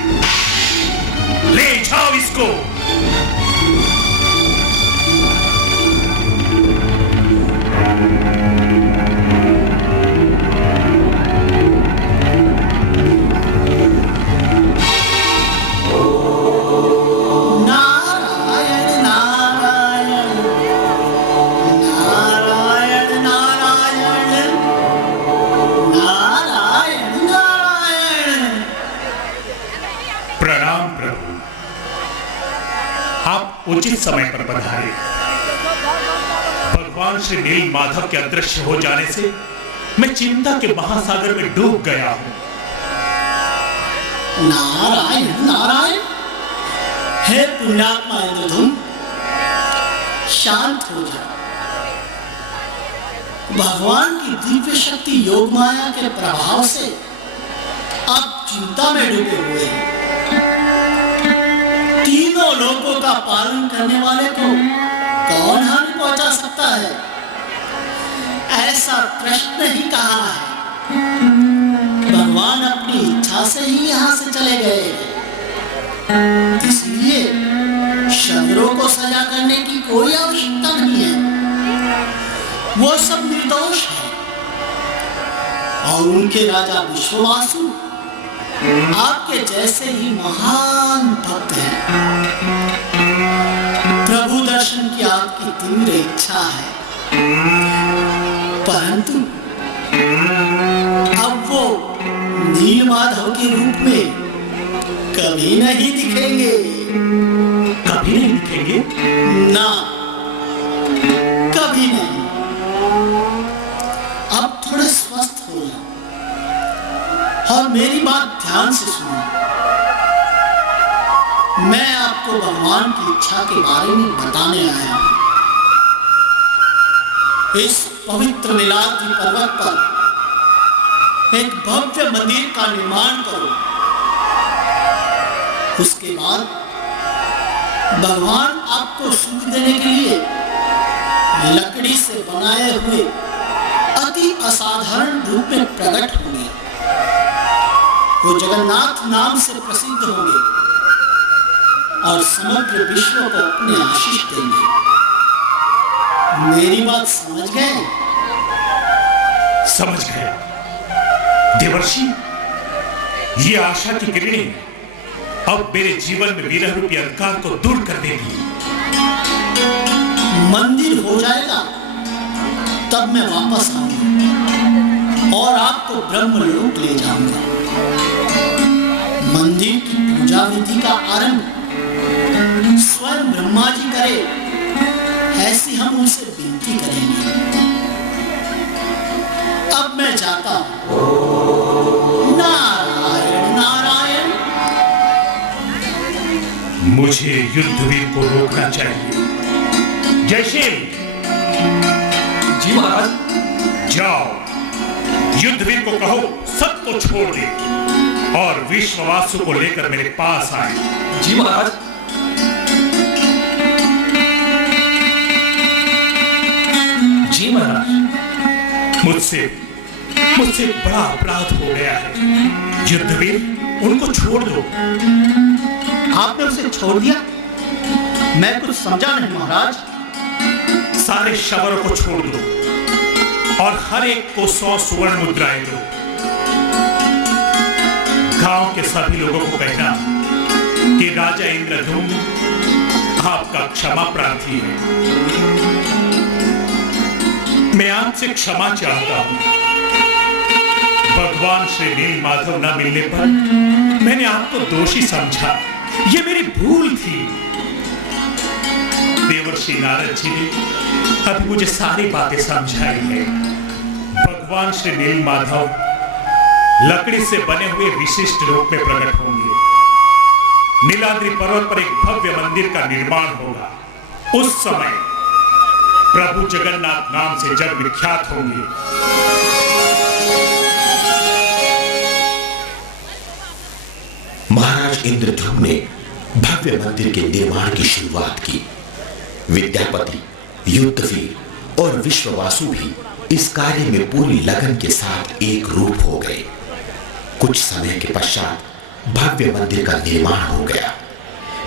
ले जाओ इसको। उचित समय पर पधारे। भगवान श्री नील माधव के अदृश्य हो जाने से मैं चिंता के महासागर में डूब गया हूं। नारायण नारायण, हे पुण्यात्मा इंद्रधुम, शांत हो जा। भगवान की दिव्य शक्ति योग माया के प्रभाव से आप चिंता में डूबे हुए हैं। तीनों लोगों का पालन करने वाले को कौन हानि पहुंचा सकता है? ऐसा कृष्ण ही कहा है। भगवान अपनी इच्छा से ही यहां से चले गए, इसलिए शरीरों को सजा करने की कोई आवश्यकता नहीं है। वो सब निर्दोष है और उनके राजा विश्ववासु आपके जैसे ही महान भक्त हैं। प्रभु दर्शन की आपकी तीव्र इच्छा है, परंतु अब वो नील माधव के रूप में कभी नहीं दिखेंगे। कभी नहीं दिखेंगे? ना, कभी नहीं। अब थोड़े स्वस्थ हो जाओ और मेरी बात ध्यान से सुनो। मैं आपको भगवान की इच्छा के बारे में बताने आया हूं। इस पवित्र नीलाद्रि पर्वत पर एक भव्य मंदिर का निर्माण करो। उसके बाद भगवान आपको सुख देने के लिए लकड़ी से बनाए हुए अति असाधारण रूप में प्रकट होंगे। वो जगन्नाथ नाम से प्रसिद्ध होंगे और समग्र विश्व को अपने आशीष देंगे। मेरी बात समझ गए? समझ गए देवर्षि। ये आशा की किरणें अब मेरे जीवन में विरह रूपी अंधकार को दूर कर देगी। मंदिर हो जाएगा तब मैं वापस आऊंगा और आपको ब्रह्मलोक ले जाऊंगा। मंदिर की पूजा विधि का आरंभ स्वयं ब्रह्मा जी करे, ऐसी हम उनसे विनती करेंगे। अब मैं जाता हूं। नारायण नारायण। मुझे युद्धवीर को रोकना चाहिए। जयशील। जी महाराज। जाओ, युद्धवीर को कहो सबको छोड़ दे और विश्ववासु को लेकर मेरे पास आए। जी महाराज। जी महाराज। मुझसे बड़ा अपराध हो गया है। युद्धवीर, उनको छोड़ दो। आपने उसे छोड़ दिया? मैं कुछ समझा नहीं महाराज। सारे शवरों को छोड़ दो और हर एक को 100 सुवर्ण मुद्राएं दो। गांव के सभी लोगों को कहना कि राजा इंद्रधुम्न आपका क्षमा प्रार्थी है। मैं आपसे क्षमा चाहता हूं। भगवान श्री नील माधव न मिलने पर मैंने आपको दोषी समझा। ये मेरी भूल थी। देवर्षि नारद जी ने अभी मुझे सारी बातें समझाई है। भगवान श्री नील माधव लकड़ी से बने हुए विशिष्ट रूप में प्रकट होंगे। नीलाद्रि पर्वत पर एक भव्य मंदिर का निर्माण होगा। उस समय प्रभु जगन्नाथ नाम से जग विख्यात होंगे। महाराज इंद्रद्युम्न ने भव्य मंदिर के निर्माण की शुरुआत की। विद्यापति, युद्धवीर और विश्ववासु भी इस कार्य में पूरी लगन के साथ एक रूप हो गए। कुछ समय के पश्चात भव्य मंदिर का निर्माण हो गया।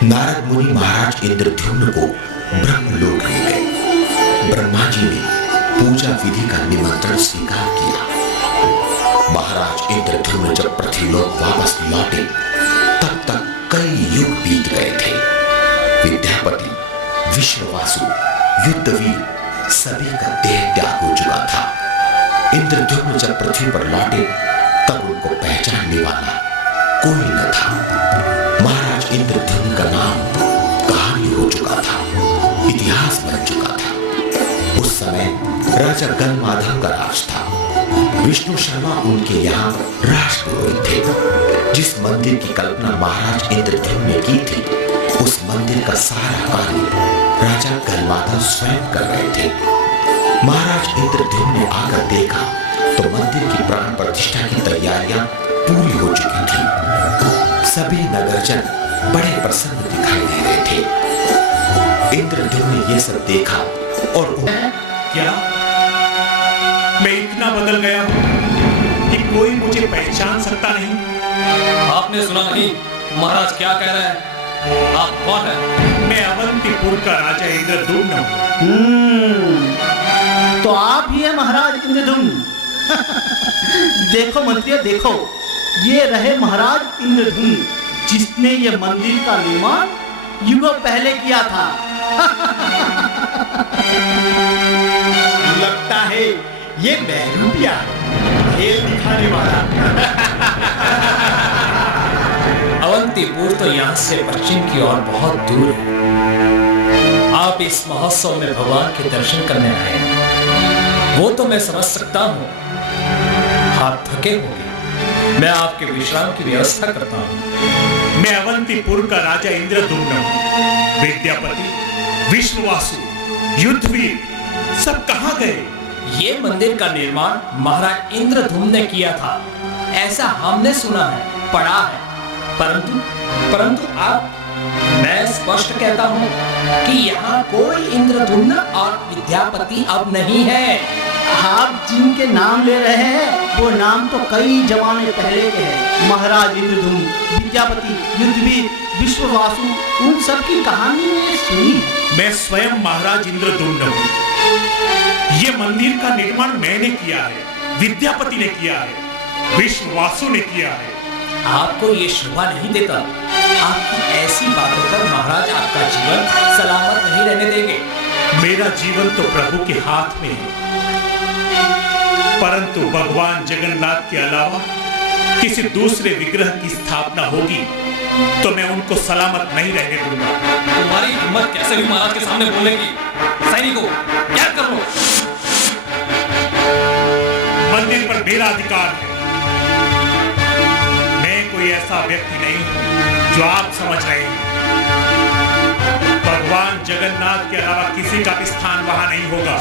नारद मुनि महाराज इंद्रद्युम्न को ब्रह्मलोक ले गए। ब्रह्मा जी ने पूजा विधि का निमंत्रण स्वीकार किया। महाराज इंद्रद्युम्न जब पृथ्वीलोक वापस लौटे तब तक कई युग बीत गए थे। विद्यापति, विश्ववासु, युद्धवीर सभी का देह त्याग हो चुका था। इंद्रद्युम्न जब पृथ्वी पर लौटे तब उनको पहचानने वाला कोई न था। महाराज इंद्रद्युम्न का नाम कहानी हो चुका था, इतिहास बन चुका था। उस समय राजा गणमाधव का राज था। विष्णु शर्मा उनके यहाँ राष्ट्रपुरोहित थे। जिस मंदिर की कल्पना महाराज इंद्रद्युम्न ने की थी, उस मंदिर का सारा कार्य राजा गणमाधव स्वयं कर रहे थे। महाराज इंद्रद्युम्न ने आकर देखा तो मंदिर की प्राण प्रतिष्ठा की तैयारियां पूरी हो चुकी थी। सभी नगरजन बड़े प्रसन्न दिखाई दे रहे थे। इंद्रद्युम्न ने यह सब देखा और क्या मैं इतना बदल गया हूं कि कोई मुझे पहचान सकता नहीं? आपने सुना नहीं महाराज क्या कह रहे हैं? आप कौन है? मैं अवंतीपुर का राजा इंद्रद्युम्न हूं। तो आप ही है महाराज इंद्रद्युम्न। देखो मंत्री, देखो, ये रहे महाराज इंद्रद्युम्न जिसने ये मंदिर का निर्माण युगों पहले किया था। लगता है ये बहरूपिया खेल दिखाने वाला। अवंतीपुर तो यहाँ से पश्चिम की ओर बहुत दूर है। आप इस महोत्सव में भगवान के दर्शन करने आए हैं, वो तो मैं समझ सकता हूँ। आप थके होंगे, मैं आपके विश्राम की व्यवस्था करता हूँ। मैं अवंतीपुर का राजा इंद्रद्युम्न हूं। विद्यापति, विश्ववासु, युद्धवीर सब कहां गए? ये मंदिर का निर्माण महाराज इंद्रद्युम्न ने किया था, ऐसा हमने सुना है, पढ़ा है। परंतु आप, मैं स्पष्ट कहता हूँ कि यहाँ कोई इंद्रद्युम्न और विद्यापति अब नहीं है। आप जिनके नाम ले रहे हैं वो नाम तो कई जमाने पहले के हैं। महाराज इंद्रद्युम्न, विद्यापति, युद्धवीर, विश्ववासु, उन सब की कहानी में सुनी। मैं स्वयं महाराज इंद्रद्युम्न हूं। ये मंदिर का निर्माण मैंने किया है, विद्यापति ने किया है, विश्ववासु ने किया है। आपको ये शोभा नहीं देता। आपकी ऐसी बातों पर महाराज आपका जीवन सलामत नहीं रहने देंगे। मेरा जीवन तो प्रभु के हाथ में है, परंतु भगवान जगन्नाथ के अलावा किसी दूसरे विग्रह की स्थापना होगी तो मैं उनको सलामत नहीं रहने दूंगा। तुम्हारी हिम्मत कैसे भी महाराज के सामने बोलेगी? सैनिकों, क्या कर लो? मंदिर पर मेरा अधिकार है। मैं कोई ऐसा व्यक्ति नहीं हूं जो आप समझ रहे हैं। भगवान जगन्नाथ के अलावा किसी का भी स्थान वहां नहीं होगा।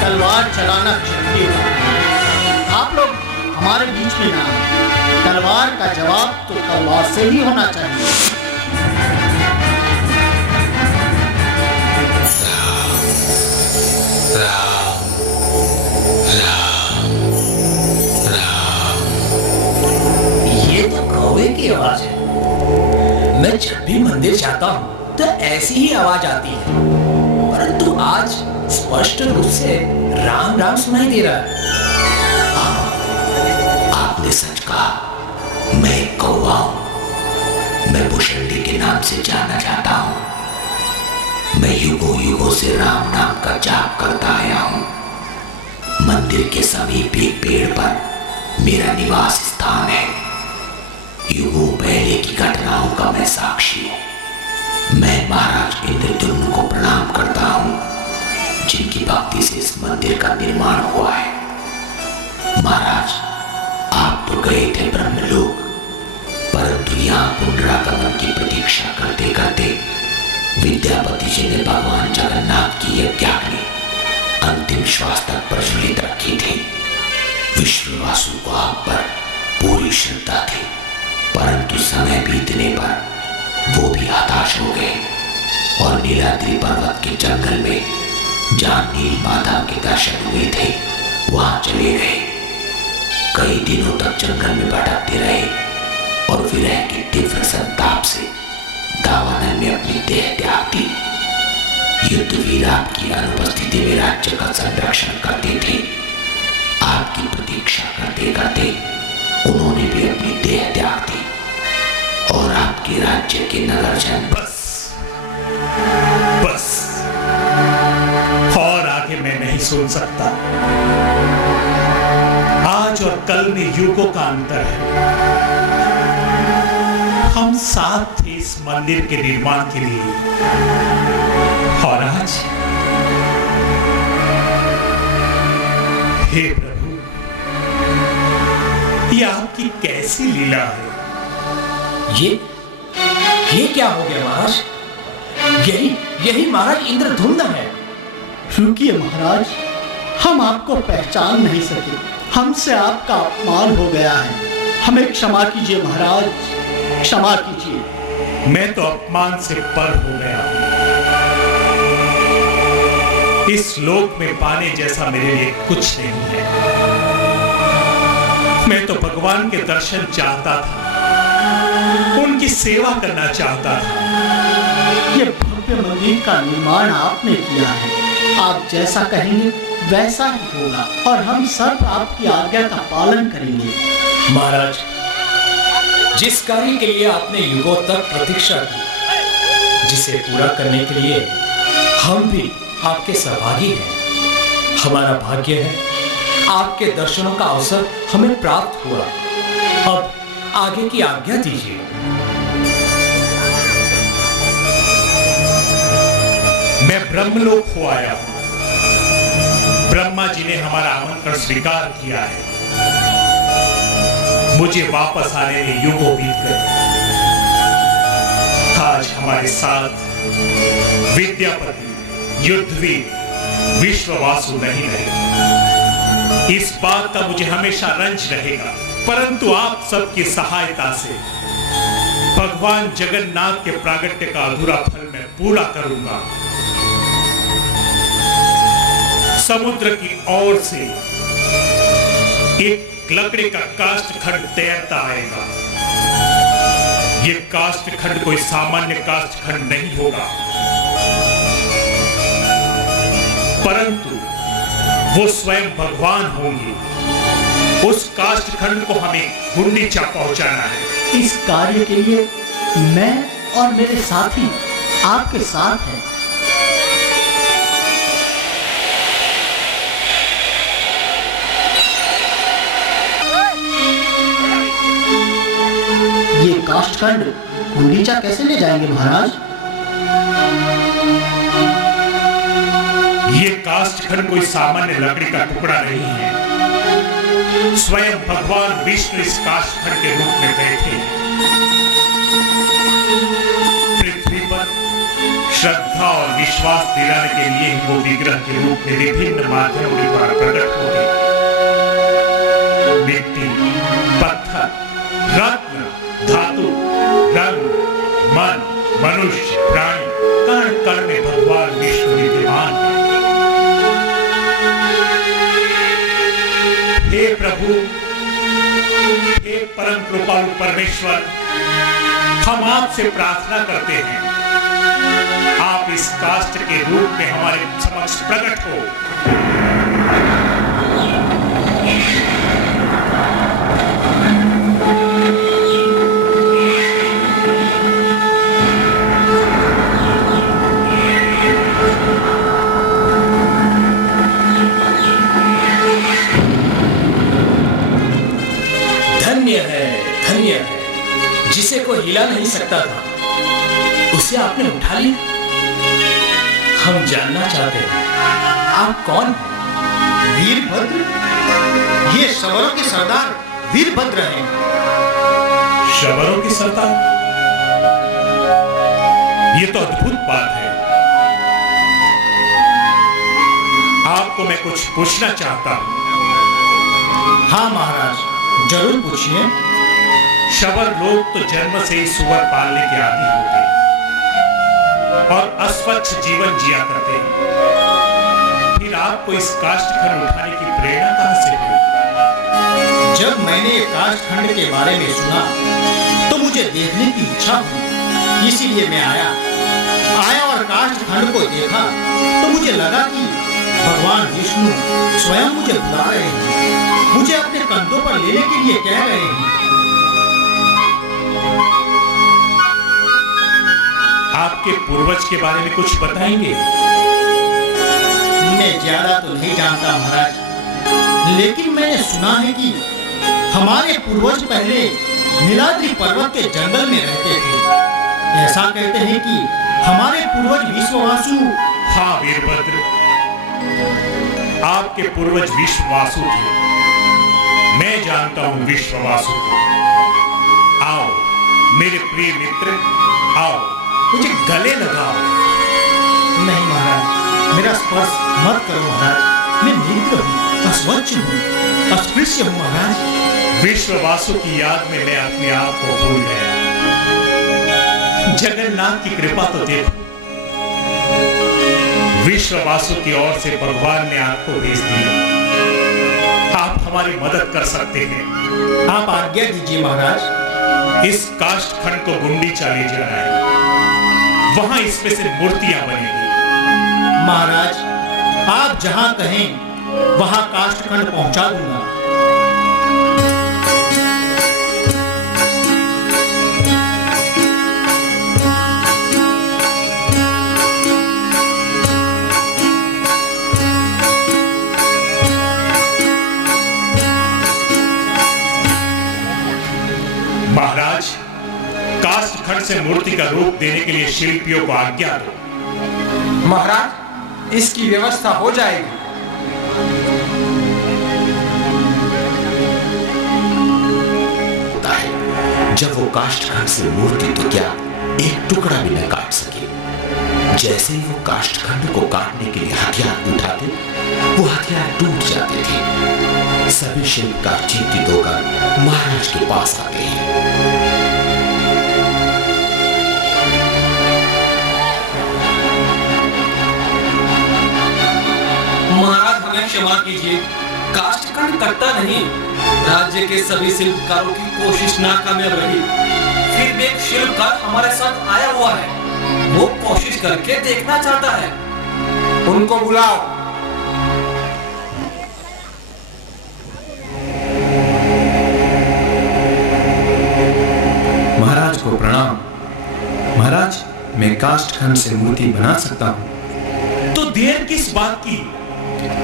तलवार चलाना क्षत्रिय का। आप लोग हमारे बीच में ना आए। तलवार का जवाब तो तलवार से ही होना चाहिए। ये तो कौवे की आवाज है। मैं जब भी मंदिर जाता हूँ तो ऐसी ही आवाज आती है, परंतु आज स्पष्ट रूप से राम राम सुनाई दे रहा है। आपने सच कहा। मैं एक कौवा हूं। मैं भुषंडी के नाम से जाना जाता हूं। मैं युगों युगों से राम नाम का जाप करता आया हूं। मंदिर के समीप एक पेड़ पर मेरा निवास स्थान है। युगों पहले की घटनाओं का मैं साक्षी हूं। मैं महाराज इंद्रद्युम्न को प्रणाम करता हूं, जिनकी भक्ति से इस मंदिर का निर्माण हुआ है। महाराज, आप तो गए थे ब्रह्मलोक, परंतु यहाँ पुनरागमन की प्रतीक्षा करते करते विद्यापति जी ने भगवान जगन्नाथ की यज्ञाग्नि अंतिम श्वास तक प्रज्वलित रखी थी। विश्ववासु को आप पर पूरी श्रद्धा थी, परंतु समय बीतने पर वो भी हताश हो गए और नीलाद्रि पर्वत के जंगल में जहाँ नील माधव के दर्शन हुए थे वहां चले गए। कई दिनों तक जंगल में भटकते रहे और विरह के तीव्र संताप से दावानल ने अपनी देह त्याग दी। युद्धवीर आपकी अनुपस्थिति में राज्य का संरक्षण करते थे। आपकी प्रतीक्षा करते करते उन्होंने भी अपनी देह त्याग दी और आपके राज्य के नगरजन बस और आगे मैं नहीं सुन सकता। आज और कल में युगों का अंतर है। हम साथ थे इस मंदिर के निर्माण के लिए, और आज हे प्रभु, ये आपकी कैसी लीला है। ये क्या हो गया महाराज? यही महाराज इंद्रद्युम्न है। रुकिए महाराज, हम आपको पहचान नहीं सके। हमसे आपका अपमान हो गया है। हमें क्षमा कीजिए महाराज, क्षमा कीजिए। मैं तो अपमान से पर हो गया हूं। इस लोक में पाने जैसा मेरे लिए कुछ नहीं है। मैं तो भगवान के दर्शन चाहता था, उनकी सेवा करना चाहता था। ये भव्य मंदिर का निर्माण आपने किया है। आप जैसा कहेंगे वैसा ही होगा और हम सब आपकी आज्ञा का पालन करेंगे। महाराज, जिस कार्य के लिए आपने युगों तक प्रतीक्षा की, जिसे पूरा करने के लिए हम भी आपके सहभागी हैं। हमारा भाग्य है आपके दर्शनों का अवसर हमें प्राप्त हुआ। अब आगे की आज्ञा दीजिए। मैं ब्रह्मलोक हो आया हूं। ब्रह्मा जी ने हमारा आमंत्रण स्वीकार किया है। मुझे वापस आने में युगों बीत गए। आज हमारे साथ विद्यापति, युद्धवीर, विश्ववासु नहीं रहे। इस बात का मुझे हमेशा रंज रहेगा, परंतु आप सबकी सहायता से भगवान जगन्नाथ के प्रागट्य का अधूरा फल मैं पूरा करूंगा। समुद्र की ओर से एक लकड़ी का काष्ठ खंड तैरता आएगा। ये काष्ठ खंड कोई सामान्य काष्ठ खंड नहीं होगा, परंतु वो स्वयं भगवान होंगे। उस काष्ठ खंड को हमें गुंडीचा पहुंचाना है। इस कार्य के लिए मैं और मेरे साथी आपके साथ हैं। ये काष्ठखंड गुंडीचा कैसे ले जाएंगे महाराज? ये काष्ठखंड कोई सामान्य लकड़ी का टुकड़ा नहीं है। स्वयं भगवान विष्णु इस काष्ठखंड के रूप में बैठे पृथ्वी पर श्रद्धा और विश्वास दिलाने के लिए ही वो विग्रह के रूप में विभिन्न माध्यमों के द्वारा प्रकट होते। मिट्टी, पत्थर, रत्न, धातु, रंग, मन, मनुष्य, प्राणी, कण कण में भगवान विष्णु विद्यमान है। हे प्रभु, हे परम कृपालु परमेश्वर, हम आपसे प्रार्थना करते हैं, आप इस काष्ठ के रूप में हमारे समक्ष प्रकट हो। हिला नहीं सकता था, उसे आपने उठा लिया। हम जानना चाहते हैं आप कौन हैं? वीरभद्र, ये शबरों के सरदार वीरभद्र हैं। शबरों की सरदार, ये तो अद्भुत बात है। आपको मैं कुछ पूछना चाहता हूं। हाँ महाराज, जरूर पूछिए। शबर लोग तो जन्म से ही सुअर पालने के आदी होते और अस्वच्छ जीवन जिया करते हैं। फिर आपको इस काष्ठखंड उठाने की प्रेरणा कहां से हुई? जब मैंने काष्ठखंड के बारे में सुना तो मुझे देखने की इच्छा हुई, इसीलिए मैं आया और काष्ठखंड को देखा तो मुझे लगा कि भगवान विष्णु स्वयं मुझे बुला रहे हैं, मुझे अपने कंधों पर लेने के लिए कह रहे हैं। आपके पूर्वज के बारे में कुछ बताएंगे? मैं ज्यादा तो नहीं जानता महाराज, लेकिन मैंने सुना है कि हमारे पूर्वज पहले नीलाद्रि पर्वत के जंगल में रहते थे। ऐसा कहते हैं कि हमारे पूर्वज विश्ववासु। हाँ वीरभद्र, आपके पूर्वज विश्ववासु थे। मैं जानता हूं विश्ववासु को। आओ मेरे प्रिय मित्र, आओ मुझे गले लगाओ। नहीं महाराज, मेरा स्पर्श मत करो महाराज। मैं निग्र हूँ, अस्वच्छ हूँ, अस्पृश्य हूँ महाराज। विश्ववासु की याद में मैं अपने आप को भूल गया। जगन्नाथ की कृपा तो देखो, विश्ववासु की ओर से भगवान ने आपको भेज दिया। आप हमारी मदद कर सकते हैं। आप आज्ञा दीजिए महाराज। इस काष्ठखंड को गुंडीचा ले जाना है, वहां इसमें से मूर्तियां बनेगी। महाराज, आप जहां कहें वहां काष्ठखंड पहुंचा दूंगा। महाराज, काष्ठखंड से मूर्ति का रूप देने के लिए शिल्पियों को आज्ञा दो। महाराज, इसकी व्यवस्था हो जाएगी। जब वो काष्ठखंड से मूर्ति तो क्या एक टुकड़ा भी न काट सके। जैसे ही वो काष्ठखंड को काटने के लिए हथियार उठाते, वो हथियार टूट जाते थे। सभी शिल्पकार चिंतित होकर महाराज के पास आते हैं। महाराज, हमें क्षमा कीजिए, काष्ठखंड कटता नहीं। राज्य के सभी शिल्पकारों की कोशिश नाकामयाब रही। फिर भी एक शिल्पकार हमारे साथ आया हुआ है, वो कोशिश करके देखना चाहता है। उनको बुलाओ। महाराज को प्रणाम। महाराज, मैं काष्ठखंड से मूर्ति बना सकता हूँ। तो देर किस बात की?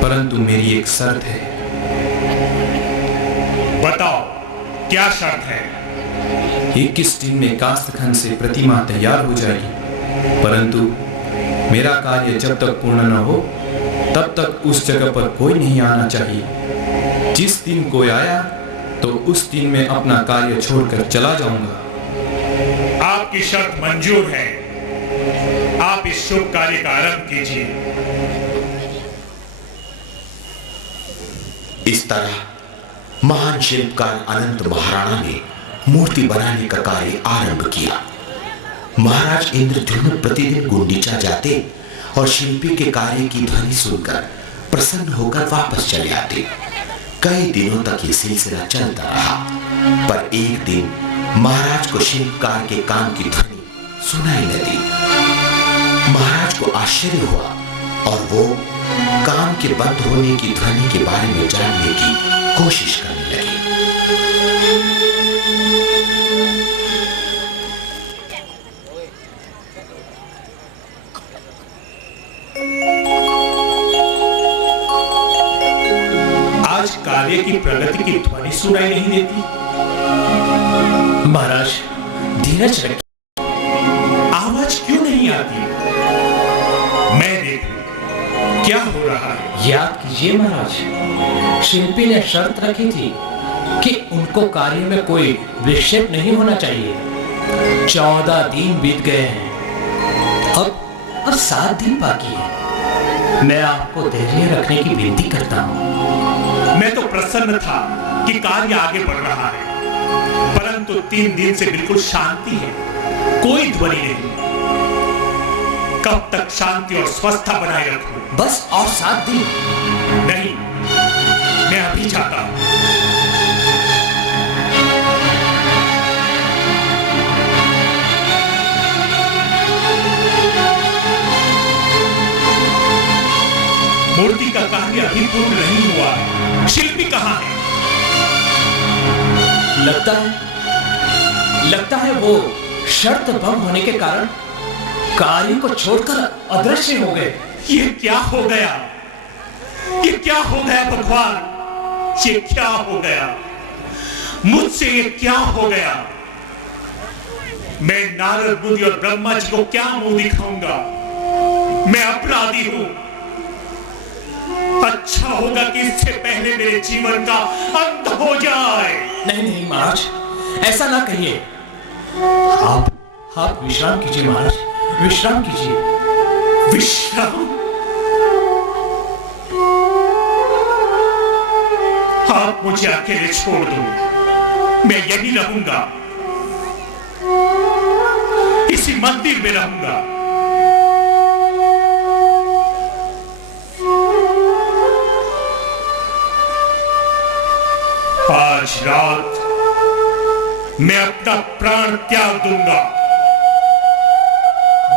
परंतु मेरी एक शर्त है। बताओ, क्या शर्त है? 21 दिन में काष्ठखंड से प्रतिमा तैयार हो जाएगी, परंतु मेरा कार्य जब तक पूर्ण न हो तब तक उस जगह पर कोई नहीं आना चाहिए। जिस दिन कोई आया तो उस दिन मैं अपना कार्य छोड़कर चला जाऊंगा। आपकी शर्त मंजूर है। आप इस शुभ कार्य का आरंभ कीजिए। इस तरह महान शिल्पकार अनंत महाराणा ने मूर्ति बनाने का कार्य आरंभ किया। महाराज इंद्रद्युम्न प्रतिदिन गुंडीचा जाते और शिल्पी के कार्य की ध्वनि सुनकर प्रसन्न होकर वापस चले आते। कई दिनों तक ये सिलसिला चलता रहा, पर एक दिन महाराज को शिल्पकार के काम की ध्वनि सुनाई न दी। महाराज को आश्चर्य हुआ और वो काम के बंद होने की ध्वनि के बारे में जानने की कोशिश करने लगे। आज कार्य की प्रगति की ध्वनि सुनाई नहीं देती। महाराज, धीरज रखिए। आवाज क्यों नहीं आती? मैं देखूं क्या हो रहा है। याद कीजिए महाराज, शिल्पी ने शर्त रखी थी कि उनको कार्य में कोई विक्षेप नहीं होना चाहिए। 14 दिन बीत गए हैं, अब 7 दिन बाकी है। मैं आपको धैर्य रखने की विनती करता हूँ। मैं तो प्रसन्न था कि कार्य आगे बढ़ रहा है, परंतु 3 दिन से बिल्कुल शांति है, कोई ध्वनि नहीं। कब तक शांति और स्वस्थता बनाए रखूं? बस और 7 दिन। नहीं, मैं अभी चाहता हूं। मूर्ति का कार्य अभी पूर्ण नहीं हुआ है। शिल्पी कहां है? लगता है वो शर्त भंग होने के कारण कार्य को छोड़कर अदृश्य हो गए। ये क्या हो गया? ये क्या हो गया भगवान? ये क्या हो गया? मुझसे ये क्या हो गया? मैं नारद मुनि और ब्रह्मा जी को क्या मुंह दिखाऊंगा? मैं अपराधी हूं। अच्छा होगा कि इससे पहले मेरे जीवन का अंत हो जाए। नहीं नहीं महाराज, ऐसा ना कहिए। आप विश्राम कीजिए महाराज, विश्राम कीजिए। विश्राम? आप मुझे अकेले छोड़ दो, मैं यहीं रहूंगा, इसी मंदिर में रहूंगा। आज रात मैं अपना प्राण त्याग दूंगा।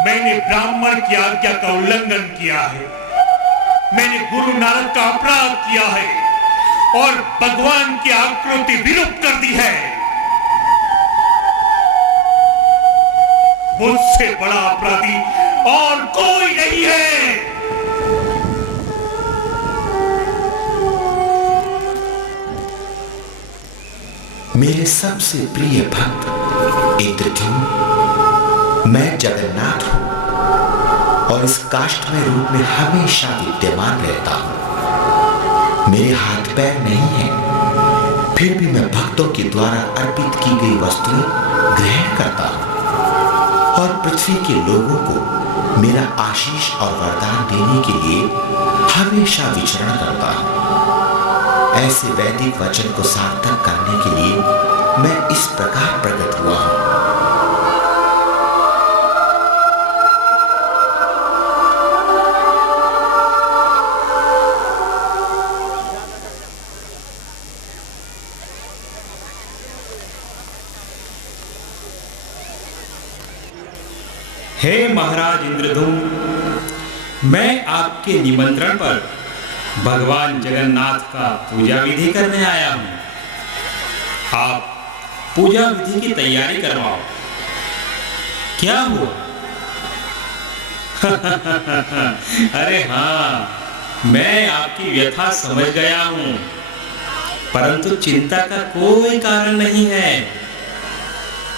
मैंने ब्राह्मण की आज्ञा का उल्लंघन किया है, मैंने गुरु नानक का अपराध किया है और भगवान की आकृति विरूप कर दी है। मुझसे बड़ा अपराधी और कोई नहीं है। मेरे सबसे प्रिय भक्त इंद्रद्युम्न, मैं जगन्नाथ हूं और इस काष्ठमय रूप में हमेशा विद्यमान रहता हूं। मेरे हाथ पैर नहीं है, फिर भी मैं भक्तों के द्वारा अर्पित की गई वस्तुएं ग्रहण करता हूं और पृथ्वी के लोगों को मेरा आशीष और वरदान देने के लिए हमेशा विचरण करता हूं। ऐसे वैदिक वचन को सार्थक करने के लिए मैं इस प्रकार प्रकट हुआ हूं। हे महाराज इंद्रद्युम्न, मैं आपके निमंत्रण पर भगवान जगन्नाथ का पूजा विधि करने आया हूं। आप पूजा विधि की तैयारी करवाओ। क्या हुआ? अरे हाँ, मैं आपकी व्यथा समझ गया हूं, परंतु चिंता का कोई कारण नहीं है।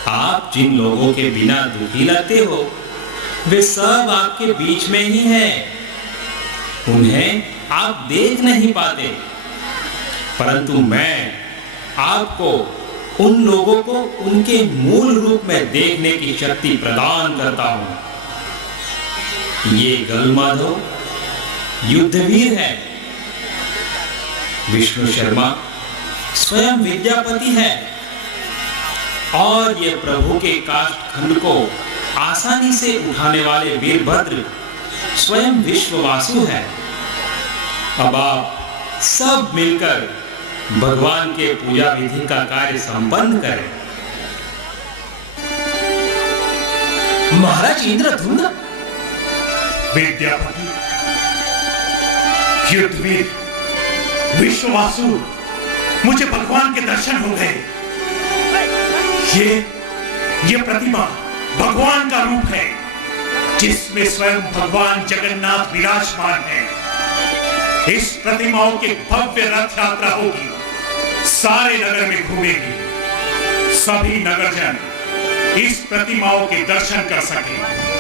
आप जिन लोगों के बिना दुखी लगते हो, वे सब आपके बीच में ही हैं। उन्हें आप देख नहीं पाते, परंतु मैं आपको उन लोगों को उनके मूल रूप में देखने की शक्ति प्रदान करता हूं। ये गलमाधव युद्धवीर है, विष्णु शर्मा स्वयं विद्यापति है और ये प्रभु के काष्ठखंड को आसानी से उठाने वाले वीरभद्र स्वयं विश्ववासु है। अब आप सब मिलकर भगवान के पूजा विधि का कार्य संपन्न करें। महाराज इंद्रद्युम्न, विद्यापति, युद्धवीर, विश्ववासु, मुझे भगवान के दर्शन हो गए। ये प्रतिमा भगवान का रूप है, जिसमें स्वयं भगवान जगन्नाथ विराजमान है। इस प्रतिमाओं की भव्य रथ यात्रा होगी, सारे नगर में घूमेगी। सभी नगरजन इस प्रतिमाओं के दर्शन कर सके।